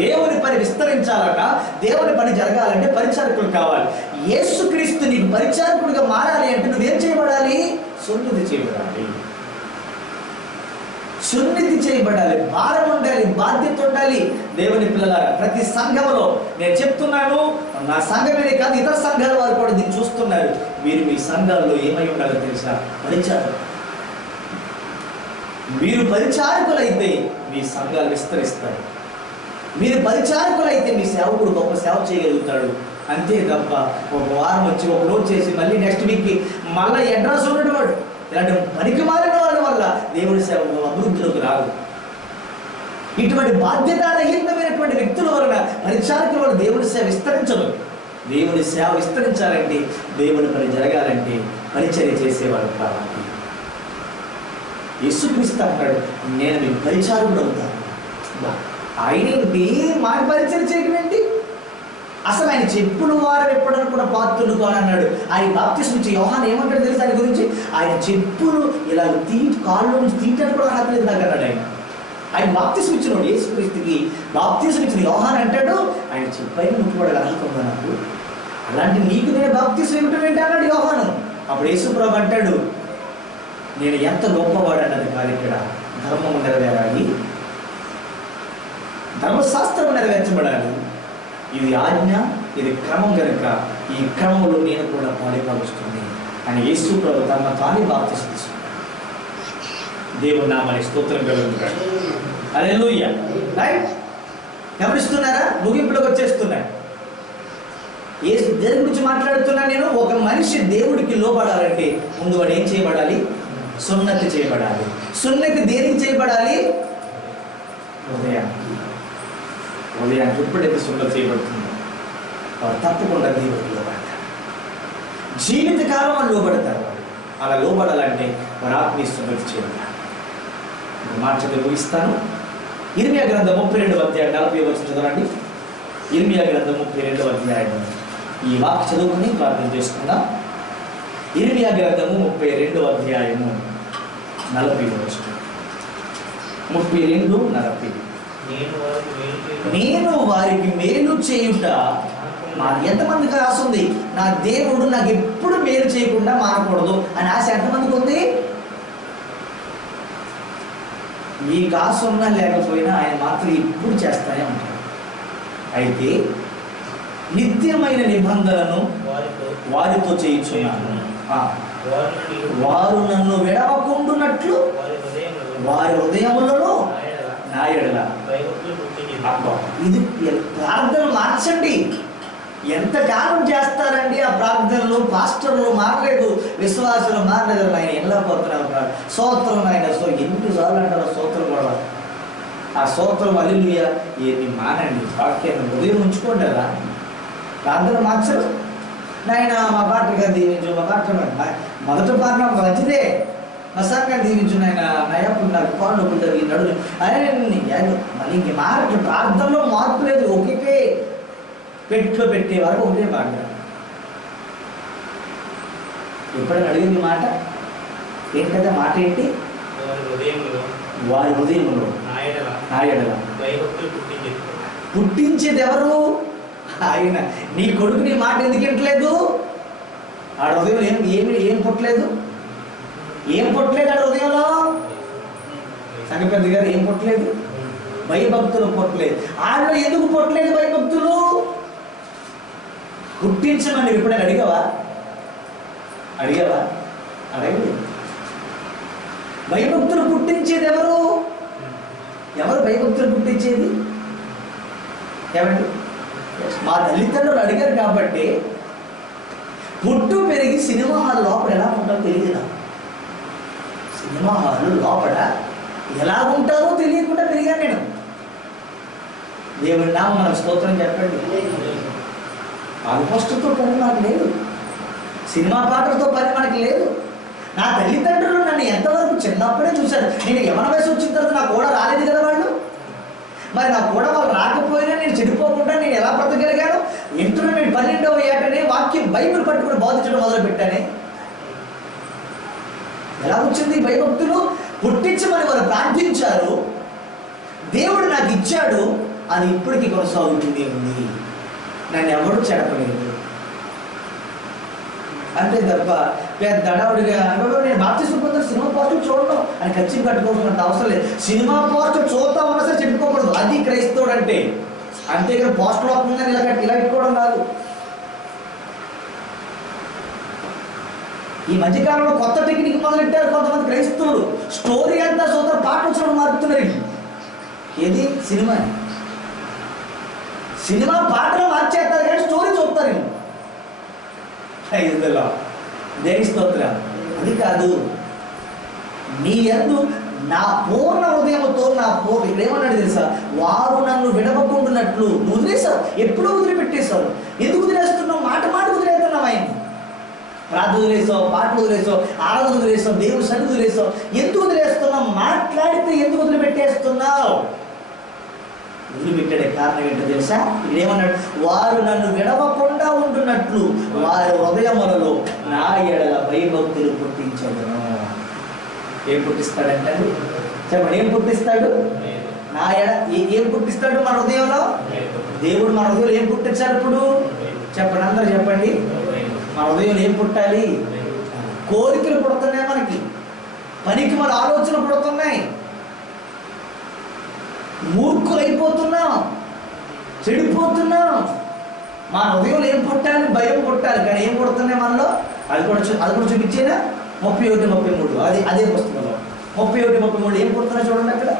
దేవుని పని విస్తరించాలన్నా, దేవుని పని జరగాలంటే పరిచారకులు కావాలి. యేసుక్రీస్తు నీకు పరిచారకుడిగా మారాలి అంటే నువ్వేం చేయబడాలి? సున్నితి చేయబడాలి. సున్నితి చేయబడాలి, భారం ఉండాలి, బాధ్యత ఉండాలి. దేవుని పిల్లలారా, ప్రతి సంఘంలో నేను చెప్తున్నాను, నా సంఘమే కాదు ఇతర సంఘాల వారు కూడా దీన్ని చూస్తున్నారు. మీరు మీ సంఘాల్లో ఏమై ఉండాలో తెలుసా? పరిచారకులు. మీరు పరిచారకులైతే మీ సంఘాలు విస్తరిస్తాయి. మీరు పరిచారకులైతే మీ సేవకుడు గొప్ప సేవ చేయగలుగుతాడు. అంతే తప్ప ఒక వారం వచ్చి ఒక రోజు చేసి మళ్ళీ నెక్స్ట్ వీక్కి మళ్ళీ అడ్రస్ ఉన్నటువంటి ఇలాంటి పనికి మారిన వాళ్ళ వల్ల దేవుడి సేవ అభివృద్ధిలోకి రాదు. ఇటువంటి బాధ్యతారహితమైనటువంటి వ్యక్తుల వలన పరిచారకుల వల్ల దేవుడి సేవ విస్తరించదు. దేవుడి సేవ విస్తరించాలంటే, దేవుడి పని జరగాలంటే పరిచర్య చేసేవాడు కావాలి. యేసుక్రీస్తు అంటాడు, నేను మీకు పరిచారకుడు అవుతాను. ఆయన ఏంటి మాట పరిచయం చేయడం ఏంటి? అసలు ఆయన చెప్పులు వారు ఎప్పుడని కూడా పాత్రులు కానన్నాడు. ఆయన బాప్తిస్మం ఇచ్చే యోహాను ఏమంటాడు తెలుసు ఆయన గురించి? ఆయన చెప్పులు ఇలా కాళ్ళు నుంచి తీయటానికి కూడా అర్హత లేదు నాకు అన్నాడు. ఆయన బాప్తిస్మం ఇచ్చినోడు యేసుక్రీస్తుకి బాప్తిస్మం ఇచ్చిన యోహాను అంటాడు, ఆయన చెప్పైన ముట్టుబడి అర్హత ఉందా నాకు? అలాంటి నీకు నేను బాప్తిస్మం ఇవ్వటం ఏంటి అన్నాడు యోహాను. అప్పుడు యేసుప్రభు అంటాడు, నేను ఎంత గొప్పవాడు అన్నది కాదు, ఇక్కడ ధర్మము నెరవేరాలి, ధర్మశాస్త్రం నెరవేర్చబడాలి. ఇది ఆజ్ఞ, ఇది క్రమం కనుక ఈ క్రమంలో నేను కూడా పాలిపాలుస్తుంది అని యేసు ప్రభు తన తానే బాప్తిస్మం తీసుకున్నాడు. దేవుని నామానికి స్తోత్రం కలుగుతాడు. హల్లెలూయా. రైట్, గమనిస్తున్నారా? ముగింపులోకి వచ్చేస్తున్నాడు. దేని గురించి మాట్లాడుతున్నా నేను? ఒక మనిషి దేవుడికి లోబడాలంటే ముందు వాడు ఏం చేయబడాలి? సున్నతి చేయబడాలి. సున్నతి దేనికి చేయబడాలి? హృదయానికి. హృదయానికి ఎప్పుడైతే సున్నతి చేయబడుతుందో వారు తప్పకుండా దేవుడికి లోబడతారు. జీవితకాలం వాళ్ళు లోబడతారు. వాళ్ళు అలా లోబడాలంటే వారు ఆత్మీయ సున్నతి చేయబడాలి. మాట చదివి ముగిస్తాను. ఇర్మియా గ్రంథం 32వ అధ్యాయం 40వ వచనం చదవండి. ఇర్మియా గ్రంథం 32వ అధ్యాయం ఈ వాక్య చదువుకుని ప్రార్థన చేసుకుందాం. ఇర్మియా గ్రంథము 32వ అధ్యాయము 40వ వచనం. 32:40. నేను వారికి మేలు చేయుట ఎంతమందికి ఆశ ఉంది? నా దేవుడు నాకు ఎప్పుడు మేలు చేయకుండా మానకూడదు అని ఆశ ఎంతమందికి ఉంది? మీకు ఆశ ఉన్నా లేకపోయినా ఆయన మాత్రం ఎప్పుడు చేస్తానే ఉంటాడు. అయితే నిత్యమైన నిబంధనను వారితో చేయించున్నాను, వారు నన్ను విడవకుండునట్లు వారి హృదయములలో నా ఎడల. ఇది ప్రార్థన మార్చండి. ఎంతకాలం చేస్తారండి ఆ ప్రార్థనలు? పాస్టర్లు మారలేదు, విశ్వాసులు మారలేదు. ఆయన ఎలా పోతున్నారు? స్తోత్రం ఆయన. సో ఎన్నిసార్లు అంటారు స్తోత్రం కూడా? ఆ స్తోత్రం హల్లెలూయా ఏది మానండి. వాక్యాన్ని ఉదయం ఉంచుకోండి కదా. ప్రార్థన మార్చరు. నాయన మా పాటగా దీవించు, మా పాట మొదట పాట మంచిదే, మా సంఘాన్ని దీవించు నాయన, నయప్పుడు నాకు కాళ్ళు నొప్పులు నడులు అరే మళ్ళీ ఇంక మార్పు. ప్రార్థనలో మార్పు లేదు. ఒకే పెట్టులో పెట్టే వరకు ఒకటే పాట. ఎప్పుడైనా అడిగింది మాట ఏంటంటే మాట ఏంటి? వారి హృదయంలో నా ఎడల. పుట్టించేది ఎవరు? ఆయన. నీ కొడుకు నీ మాట ఎందుకు వింటలేదు? ఆడ హృదయంలో ఏం పుట్టలేదు? ఏం పుట్టలేదు ఆడ హృదయంలో? సంగపెద్ద గారు ఏం పుట్టలేదు? భయభక్తులు పుట్టలేదు. ఆడలో ఎందుకు పుట్టలేదు భయభక్తులు? పుట్టించమని ఎప్పుడైనా అడిగావా? అడగలేదు. భయభక్తులు పుట్టించేది ఎవరు? ఎవరు భయభక్తులు పుట్టించేది? ఏమండి? మా తల్లిదండ్రులు అడిగారు కాబట్టి పుట్టు పెరిగి సినిమా హాల్ లోపల ఎలా ఉంటారో తెలియదు. సినిమా హాల్ లోపల ఎలా ఉంటారో తెలియకుండా పెరిగాను నేను. దేవుడి నామం మన స్తోత్రం చెప్పండి. ఆల్మోస్ట్తో పని నాకు లేదు, సినిమా పాటలతో పని మనకి లేదు. నా తల్లిదండ్రులు నన్ను ఎంతవరకు చిన్నప్పుడే చూశారు. నేను యవ్వన వయసు వచ్చిన తర్వాత నా కూడా రాలేదు కదా వాళ్ళు. మరి నా కూడా వాళ్ళు రాకపోయినా నేను చెడిపోకుండా నేను ఎలా బ్రతకగలిగాను? ఇంటర్మీడియట్ 12వ ఏటనే వాక్యం బైబిల్ పట్టుకుని బోధించడం మొదలు పెట్టానే. ఎలా వచ్చింది భయభక్తులు? పుట్టించమని వారు ప్రార్థించారు, దేవుడు నాకు ఇచ్చాడు, అది ఇప్పటికీ కొనసాగుతుంది ఉంది. నన్ను ఎవరు చెడపలేదు. అంతే తప్ప పెద్ద అడావుడిగా నేను బాప్తిస్మం పొందాను సినిమా పోస్టర్ చూడడం అని ఖర్చు కట్టుకోవాల్సినంత అవసరం లేదు. సినిమా పోస్టర్ చూద్దాం ఉన్నా సరే చెప్పుకోకూడదు, అది క్రైస్తవుడు అంటే. అంతేగాని పోస్టర్ వస్తుందని ఇలా పెట్టుకోవడం కాదు. ఈ మధ్యకాలంలో కొత్త టెక్నిక్ మొదలెట్టారు కొంతమంది క్రైస్తవులు. స్టోరీ అంతా చూద్దాం, పాట వచ్చినప్పుడు మారుతున్నారు. ఏది సినిమా పాటలు మార్చేస్తారు కానీ స్టోరీ చూస్తారు. ఇందులో దేని స్తోత్రం. అది కాదు, నీ యందు నా పూర్ణ హృదయంతో ఇక్కడ ఏమన్నాడు తెలుసా, వారు నన్ను విడవకుండానట్లు నువ్వు వదిలేసావు. ఎప్పుడూ వదిలిపెట్టేశావు. ఎందుకు వదిలేస్తున్నావు? మాట వదిలేస్తున్నావు. ఆయన ప్రార్థన వదిలేసావు, పాటలు వదిలేసావు, ఆరాధన వదిలేసావు, దేవుని సన్నిధి వదిలేసావు. ఎందుకు వదిలేస్తున్నావు? మాట్లాడితే ఎందుకు వదిలిపెట్టేస్తున్నావు? వదిలిపెట్టాడే కారణం ఏంటో తెలుసా? ఇక్కడ ఏమన్నాడు, వారు నన్ను విడవకుండా ఉంటున్నట్లు వారి హృదయములలో నా ఎడల భయభక్తులు పుట్టించదును. ఏం పుట్టిస్తాడంటే చెప్పండి, ఏం పుట్టిస్తాడు? నా ఏం పుట్టిస్తాడు మన హృదయంలో? దేవుడు మన హృదయంలో ఏం పుట్టించాడు ఇప్పుడు? చెప్పండి, అందరూ చెప్పండి. మన హృదయంలో ఏం పుట్టాలి? కోరికలు పుడుతున్నాయి, మనకి పనికి మన ఆలోచనలు పుడుతున్నాయి, మూర్ఖులైపోతున్నాం, చెడిపోతున్నాం. మన హృదయంలో ఏం పుట్టాలి? భయం పుట్టాలి. కానీ ఏం పుడుతున్నాయి మనలో? అది కూడా చూపించేనా? 31-33 అదే పుస్తకంలో 31-33 ఏం పుడుతున్నాయి చూడండి. అక్కడ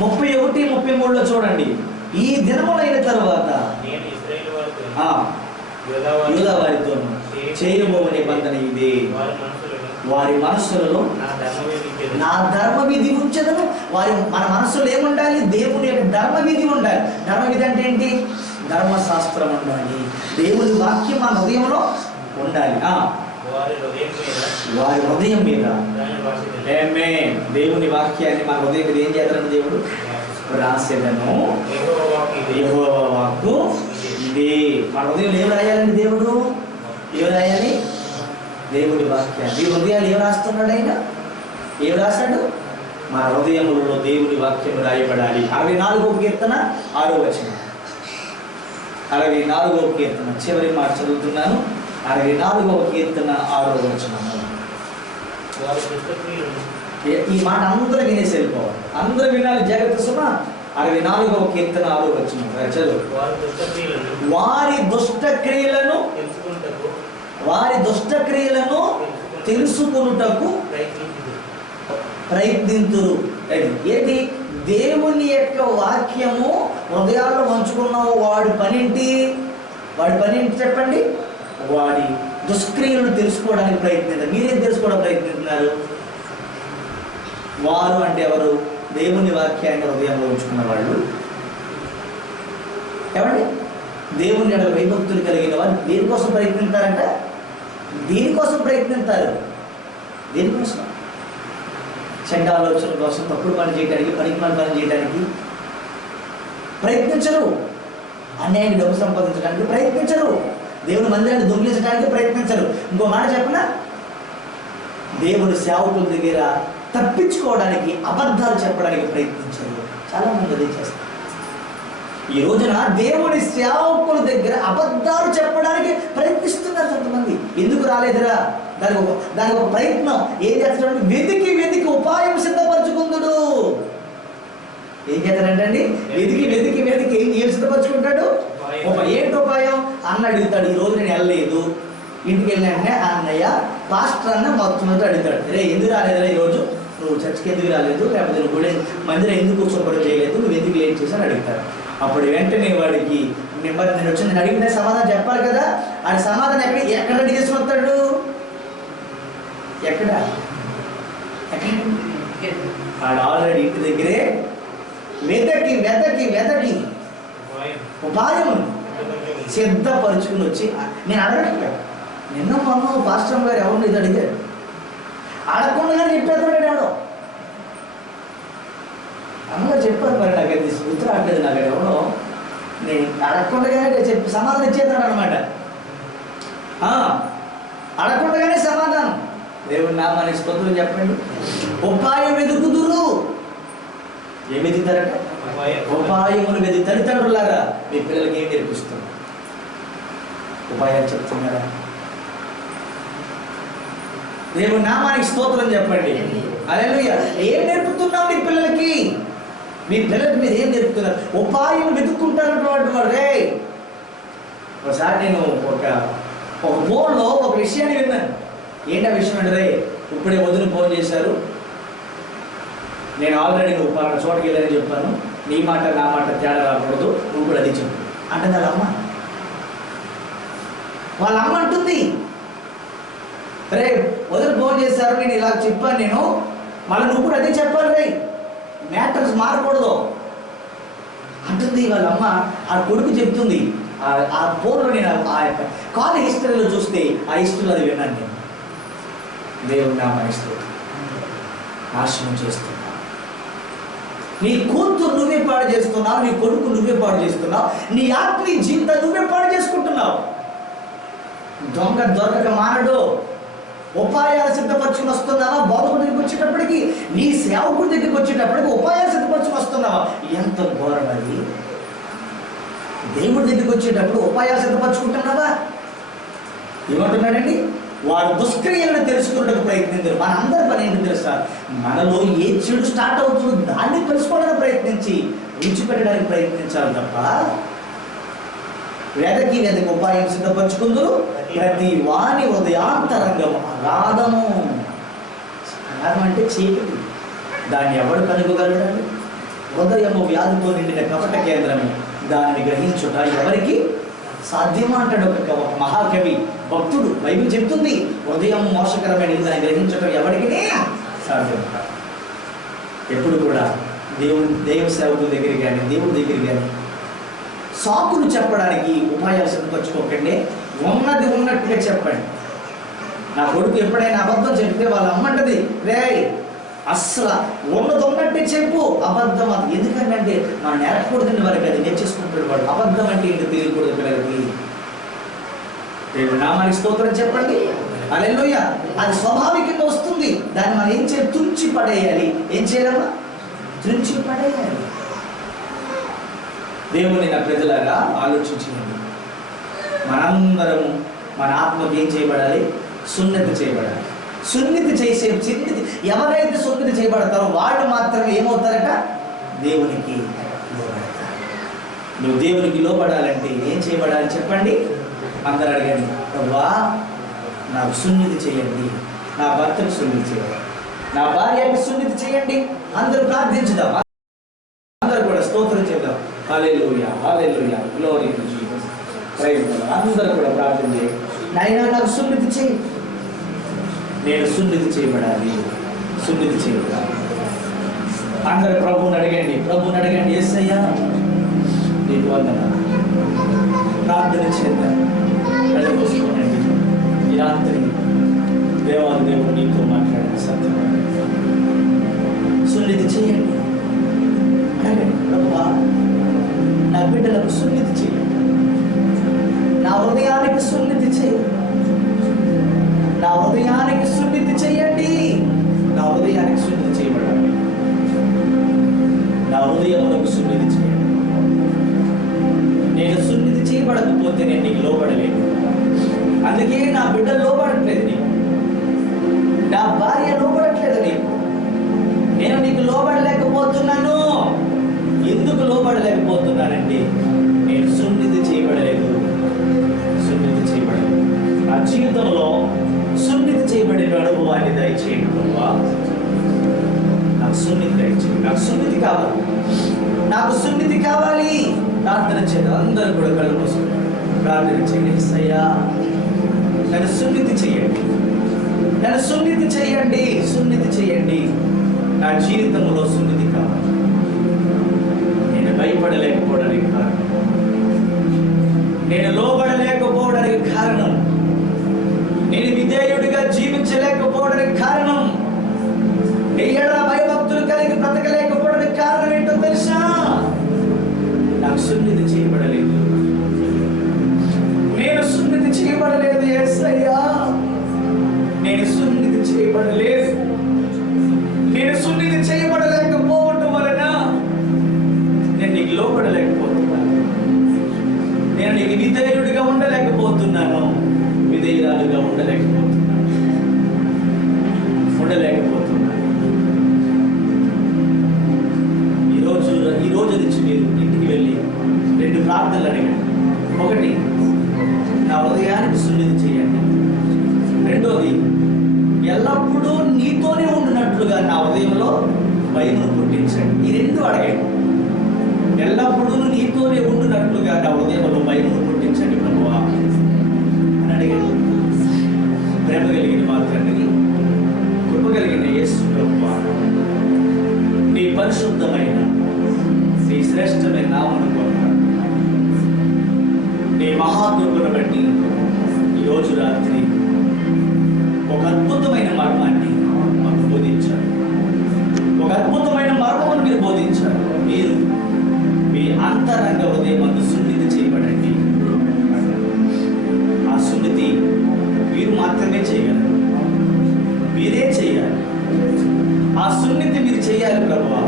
31-33లో చూడండి. ఈ దినములైన తర్వాత యూదా వారితో చేయబోవు నిబంధన ఇది, వారి మనస్సులలో నా ధర్మ విధి ఉంచదను. మన మనస్సులో ఏముండాలి? దేవుని యొక్క ధర్మ విధి ఉండాలి. ధర్మ విధి అంటే ఏంటి? ధర్మశాస్త్రం ఉండాలి, దేవుని వాక్యం మన హృదయంలో ఉండాలి. వారి హృదయం మీద దేవుని వాక్యాన్ని మన హృదయం మీద ఏం చేస్తారంటే దేవుడు రాసేదను. యెహోవా వాక్కు ఇదే. మన హృదయం ఏం రాయాలండి? దేవుడు ఏం రాయాలి? దేవుడి వాక్యాన్ని. ఈ హృదయాలు ఏం రాస్తున్నాడు ఆయన? ఏం రాశాడు? మన హృదయములలో దేవుడి వాక్యం రాయబడాలి. 64వ కీర్తన 6వ వచనం. 64వ కీర్తన చివరి మాట చదువుతున్నాను. 64వ కీర్తన 6వ వచనం. ఈ మాట అందరూ వినేసి వెళ్ళిపోవాలి, అందరూ వినాలి, జాగ్రత్త సుమా. 64వ కీర్తన 6వ వచనం చదువు. వారి దుష్ట క్రియలను తెలుసుకొనుటకు ప్రయత్నింతురు. ఏంటి? దేవుని యొక్క వాక్యము హృదయాల్లో ఉంచుకున్నావు. వాడి పనింటి చెప్పండి. వాడి దుష్క్రియలను తెలుసుకోవడానికి ప్రయత్నిస్తారు. మీరేం తెలుసుకోవడానికి ప్రయత్నిస్తున్నారు? వారు అంటే ఎవరు? దేవుని వాక్యాన్ని హృదయంలో ఉంచుకున్న వాళ్ళు. ఏమండి? దేవుని ఎడల భయభక్తులు కలిగిన వారు దేనికోసం ప్రయత్నిస్తారంట? దేనికోసం ప్రయత్నిస్తారు? దేనికోసం? చెడ్డ ఆలోచన కోసం, తప్పుడు పని చేయడానికి, పనికిమాలిన పని చేయడానికి ప్రయత్నించరు. అన్యాయాన్ని డబ్బు సంపాదించడానికి ప్రయత్నించరు. దేవుని మందిరాన్ని దొంగిలించడానికి ప్రయత్నించరు. ఇంకో మాట చెప్పనా, దేవుని సేవకుల దగ్గర తప్పించుకోవడానికి, అబద్ధాలు చెప్పడానికి ప్రయత్నించరు. చాలా మంది అదే చేస్తారు. ఈ రోజున దేవుని సేవకుల దగ్గర అబద్ధాలు చెప్పడానికి ప్రయత్నిస్తున్నారు కొంతమంది. ఎందుకు రాలేదురా? దానికి ఒక ప్రయత్నం. ఏం చేస్తాడు? వెతికి ఉపాయం సిద్ధపరచుకుందుడు. ఏం చేస్తాడంటండి? వెతికి ఏం సిద్ధపరచుకుంటాడు? ఏంటి ఉపాయం అన్న అడుగుతాడు. ఈ రోజు నేను వెళ్ళలేదు, ఇంటికి వెళ్ళిన అన్నయ్య పాస్టర్ అన్న మొత్తం అడుగుతాడు, రే ఎందుకు రాలేదురా ఈరోజు? నువ్వు చర్చికి ఎందుకు రాలేదు? లేకపోతే నువ్వు గుడి మందిరం ఎందుకు కూర్చోబడి చేయలేదు? నువ్వు ఎందుకు లేట్ చేశాను అడుగుతాడు. అప్పుడు వెంటనే వాడికి నేను వచ్చి నేను అడిగిన సమాధానం చెప్పాలి కదా. ఆ సమాధానం ఎక్కడ రెడీ చేసి వస్తాడు? ఎక్కడ వాడు ఆల్రెడీ ఇంటి దగ్గరే వెతకి ఉపాయం సిద్ధపరుచుకుని వచ్చి, నేను అడగట్లే, నిన్న మొన్న పాస్టర్ గారు ఎవరిని ఇది అడిగారు, అడగకుండా చెప్పేస్తున్నాడు ఎవడో. అమ్మగారు చెప్పారు, మరి నాకు అది గుర్తు రావట్లేదు. నాకు ఎవడో నేను అడగకుండానే చెప్పి సమాధానం ఇచ్చేస్తాడు అనమాట. అడగకుండానే సమాధానం. దేవుడు నామానికి స్తోత్రం చెప్పండి. ఉపాయం వెతుకుదురు. ఏం వెతుకుతారట? ఉపాయములు వెతుకు. తల్లిదండ్రులారా మీ పిల్లలకి ఏం నేర్పిస్తున్నారు? ఉపాయాలు చెప్తున్నారా? దేవుని నామానికి స్తోత్రం చెప్పండి. హల్లెలూయా. ఏం నేర్పుతున్నావు నీ పిల్లలకి? మీ పిల్లలకి మీరు ఏం నేర్పుతున్నారు? ఉపాయం వెతుక్కుంటారన్నటువంటి వాడు. రే, ఒకసారి నేను ఒక ఫోన్లో ఒక విషయాన్ని విన్నాను. ఏంటి ఆ విషయం అంటే, రే ఇప్పుడే వదిన ఫోన్ చేశారు, నేను ఆల్రెడీ నువ్వు పలానా చోటకి వెళ్ళాలని చెప్పాను, నీ మాట నా మాట తేడా రాకూడదు, నువ్వు కూడా అది చెప్పు అంటే వాళ్ళ అమ్మ అంటుంది, రే వదిన ఫోన్ చేశారు, నేను ఇలా చెప్పాను, నేను మళ్ళీ నువ్వు కూడా అదే చెప్పాలి, రే మ్యాటర్స్ మారకూడదు అంటుంది వాళ్ళ అమ్మ. ఆ కొడుకు చెప్తుంది, ఆ ఫోన్లో నేను ఆ యొక్క కాల్ హిస్టరీలో చూస్తే ఆ హిస్టరీలో అది విన్నాను నేను. దేవుడు నా మనసు నాశనం చేస్తున్నా, నీ కూతురు నువ్వే పాడు చేస్తున్నావు, నీ కొడుకు నువ్వే పాడు చేస్తున్నావు, నీ ఆత్మీయ జీవితం నువ్వే పాడు చేసుకుంటున్నావు. దొంగ దొరకక మానడు. ఉపాయాలు సిద్ధపరచుకుని వస్తున్నావా? బోధకుడి దగ్గరికి వచ్చేటప్పటికి, నీ సేవకుడి దగ్గరికి వచ్చేటప్పటికి ఉపాయాలు సిద్ధపరచుకుని వస్తున్నావా? ఎంత ఘోరం అది. దేవుడి దగ్గరికి వచ్చేటప్పుడు ఉపాయాలు సిద్ధపరచుకుంటున్నావా? ఏమంటున్నాడండి? వాడు దుష్క్రియలను తెలుసుకోవడానికి ప్రయత్నించారు. మనందరి పని ఏంటి తెలుసా? మనలో ఏ చెడు స్టార్ట్ అవుతుందో దాన్ని తెలుసుకోవడానికి ప్రయత్నించి విడిచిపెట్టడానికి ప్రయత్నించాలి తప్ప, వెదకి ఉపాయం సిద్ధపరచుకుందరు ప్రతి వాని ఉదయాంతరంగము అగాధము. అగాధం అంటే చీకటి, దాన్ని ఎవడు కనుగొగలడండి? హృదయము వ్యాధితో నిండిన కపట కేంద్రము, దానిని గ్రహించుట ఎవరికి సాధ్యమా అంటాడు ఒక మహాకవి భక్తుడు. బైబిల్ చెప్తుంది, హృదయం మోసకరమైన దాన్ని గ్రహించడం ఎవరికి సాధ్యం కాదు. ఎప్పుడు కూడా దేవుని సేవకుల దగ్గర కానీ దేవుడి దగ్గర కానీ సాకులు చెప్పడానికి ఉపాయాలు సిద్ధపరచుకోకండి. ఉన్నది ఉన్నట్టుగా చెప్పండి. నా కొడుకు ఎప్పుడైనా అబద్ధం చెప్తే వాళ్ళ అమ్మంటది, రే అస్సలు ఉన్నది ఉన్నట్టే చెప్పు, అబద్ధం అది ఎందుకంటే మనం నేర్పకూడదండి వారికి, అది నేర్చేసుకుంటాడు వాడు. అబద్ధం అంటే ఏంటో తెలియకూడదు పిల్లలకి. దేవుని నామానికి స్తోత్రం చెప్పండి. హల్లెలూయా. అది స్వాభావికంగా వస్తుంది, దాన్ని మనం ఏం చేయాలి? తుంచి పడేయాలి. ఏం చేయాలమ్మా? తుంచి పడేయాలి. దేవుని నా ప్రజలాగా ఆలోచించండి. మనందరము మన ఆత్మకి ఏం చేయబడాలి? సున్నతి చేయబడాలి. ఎవరైతే సున్నతి చేయబడతారో వాళ్ళు మాత్రమే ఏమవుతారట? దేవునికి లోబడతారు. నువ్వు దేవునికి లోబడాలంటే ఏం చేయబడాలి చెప్పండి? అందరూ అడగండి, ప్రభువా నాకు సున్నతి చేయండి, నా భర్తకు సున్నతి చేయండి, నా భార్యకి సున్నతి చేయండి. అందరూ ప్రార్థించుదాం, అందరూ కూడా స్తోత్రం చేద్దాం. Hallelujah, hallelujah, glory to Jesus. Praise the Lord. అందరూ కూడా ప్రార్థన చేయండి. నాయనా నాకు సున్నతి చేయి, నేను సున్నతి చేయబడాలి, సున్నతి చేయబడాలి. అందరు ప్రభువుని అడగండి, ప్రభువుని అడగండి. యేసయ్యా నీకు వందనాలు. ప్రార్థన చేద్దాం. కళ్ళమూసుకోనండి. ఈ రాత్రి దేవాది దేవుడు నీతో మాట్లాడిన సత్యం సున్నతి చేయండి. అడగండి, ప్రభువా నా బిడ్డలకు సున్నతి చేయండి, నా హృదయానికి సున్నతి చేయండి, నా హృదయానికి సున్నతి చేయండి. నా హృదయానికి సున్నతి చేయబడాలి, నా హృదయములకు సున్నతి చేయండి. నేను సున్నతి చేయబడకపోతే నేను నీకు లోబడలేను. అందుకే నా బిడ్డలు లోబడట్లేదు నీకు, నా భార్య లోబడట్లేదు నీకు. నేను నీకు లోబడలేకపోతున్నాను. ఎందుకు లోబడలేకపోతున్నానంటే నేను సున్నతి చేయబడలేదు, సున్నతి చేయబడలేదు. నా జీవితంలో సున్నతి చేయబడిన అనుభవాన్ని దయచేయండి ప్రభువా. నాకు సున్నతి దయచేయండి, నాకు సున్నతి కావాలి, నాకు సున్నతి కావాలి. ప్రార్థన చేయండి. అందరూ కూడా కళ్ళు మూసుకొని ప్రార్థన చేయండి. యేసయ్యా నన్ను సున్నతి చేయండి, నన్ను సున్నతి చేయండి, సున్నతి చేయండి. నా జీవితంలో సున్నతి కావాలి. నేను భయపడలేకపోవడానికి కారణం, నేను లోబడలేకపోవడానికి కారణం, నేను విధేయుడిగా జీవించలేకపోవడానికి కారణం, నీ ఎడల భయభక్తులు కలిగి బ్రతకలేకపోవడానికి కారణం ఏంటో తెలుసా? నాకు సున్నతి చేయబడలేదు, నేను సున్నతి చేయబడలేదు. యేసయ్యా నేను సున్నతి చేయబడలేదు. నేను సున్నతి చేయబడలేకపోవటం వలన నేను నీకు లోబడలేకపోతున్నాను, నేను నీకు విధేయుడిగా ఉండలేకపోతున్నాను, విధేయురాలుగా ఉండలేకపోతున్నాను. ఉండలేకపోతున్నారు. ఈ రోజు నుంచి మీరు ఇంటికి వెళ్ళి 2 ప్రార్థనలు అడిగారు. ఒకటి, నా హృదయానికి సున్నితి చేయండి. రెండోది, ఎల్లప్పుడూ నీతోనే ఉండినట్లుగా నా హృదయంలో భయమును పుట్టించండి. ఈ 2 అడగండి. ఎల్లప్పుడూ నీతోనే ఉండినట్లుగా నా హృదయంలో భయమును పుట్టించండి ప్రభువా అని అడిగాడు. ప్రేమ కలిగిన మా తండ్రి, కృప కలిగిన యేసు ప్రభువా, నీ పరిశుద్ధమైన నీ శ్రేష్టమైన నామమును కోరుతాను. నీ మహాకృపను బట్టి ఈరోజు రాత్రి ఒక అద్భుతమైన మర్మాన్ని మాకు బోధించారు. ఒక అద్భుతమైన మర్మమును మీరు బోధించారు. మీరు మీ అంతరంగ హృదయమందు సున్నితి చేయబడండి. ఆ సున్నితి మీరు మాత్రమే చేయగలరు. మీరే చేయాలి. ఆ సున్నితి మీరు చేయాలి ప్రభువా.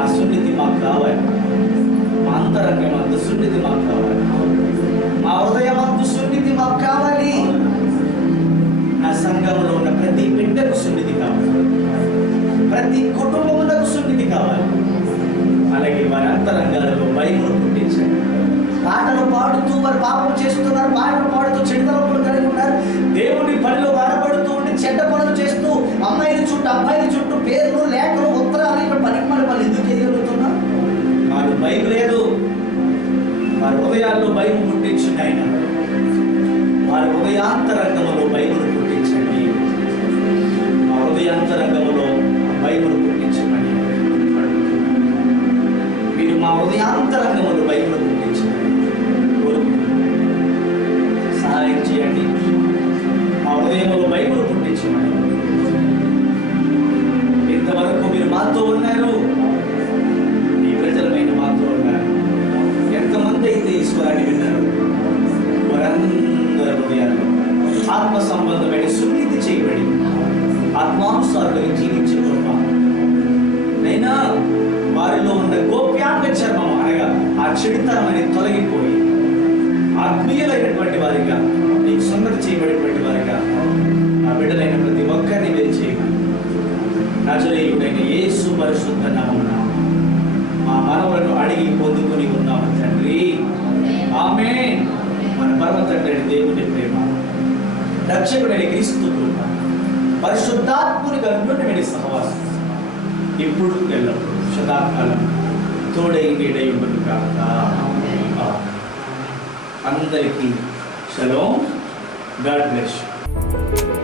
ఆ సున్నితి మాకు కావాలి. మా అంతరంగమందు సున్నితి మాకు కావాలి. మా హృదయమందు సున్నితి మాకు కావాలి. నా సంఘంలో ఉన్న ప్రతి బిడ్డకు సున్నితి కావాలి. ప్రతి కుటుంబములకు సున్నితి కావాలి. అలాగే వారి అంతరంగాలలో భయమును పుట్టించండి. పాటలు పాడుతూ వారు పాపం చేస్తున్నారు. పాటలు పాడుతూ చెడు తలంపులు కలిగి ఉన్నారు. దేవుని పనిలో వాడబడుతూ ఉండి చెడ్డ పనులు చేస్తూ అమ్మాయిల చుట్టూ అబ్బాయిల చుట్టూ పేర్లు లేఖలు ఉత్తరాలు ఇక్కడ పనికి వాళ్ళు ఎందుకు చేయగలుగుతున్నారు? వారు భయం లేదు. వారి హృదయాల్లో భయం పుట్టించండి. ఆయన వారి హృదయాంతరంగంలో భయమును పుట్టించండి. మా హృదయాంతరంగంలో భయమును పుట్టించమని మీరు మా హృదయాంతరంగంలో భయమును పుట్టించండి. సహాయం చేయండి. మా హృదయంలో భయమును పుట్టించమని. ఇంతవరకు మీరు మాతో ఉన్నారు. మీ ప్రజలమైన మాతో ఉన్నారు. ఎంతమంది అయితే ఈశ్వరాన్ని విన్నారు వారందరి హృదయాలు ఆత్మ సంబంధమైన సున్నితి చేయబడి ఆత్మానుసారులుగా జీవించే కృప నైనా వారిలో ఉన్న గోప్యాంగ చర్మం అనగా ఆ చెడుతనం అనేది తొలగిపోయి ఆత్మీయులైనటువంటి వారిగా నీకు సున్నతి చేయబడినటువంటి వారిగా ఆ బిడ్డలైన ప్రతి ఒక్కరిని మీరు చేయమని నజరేయుడైన యేసు పరిశుద్ధ నామమున మా మనవులను అడిగి పొందుకొని ఉన్నాము తండ్రి. ఆమేన్. మన పరమ తండ్రి దేవుని ప్రేమ, రక్షకుడైన క్రీస్తు కృప, పరిశుద్ధాత్ముని అన్యోన్యమైన సహవాసం ఇప్పుడు ఎల్లప్పుడు శతాకాలం తోడై నీడై ఉండును గాక. అందరికీ షలోమ్. God bless you.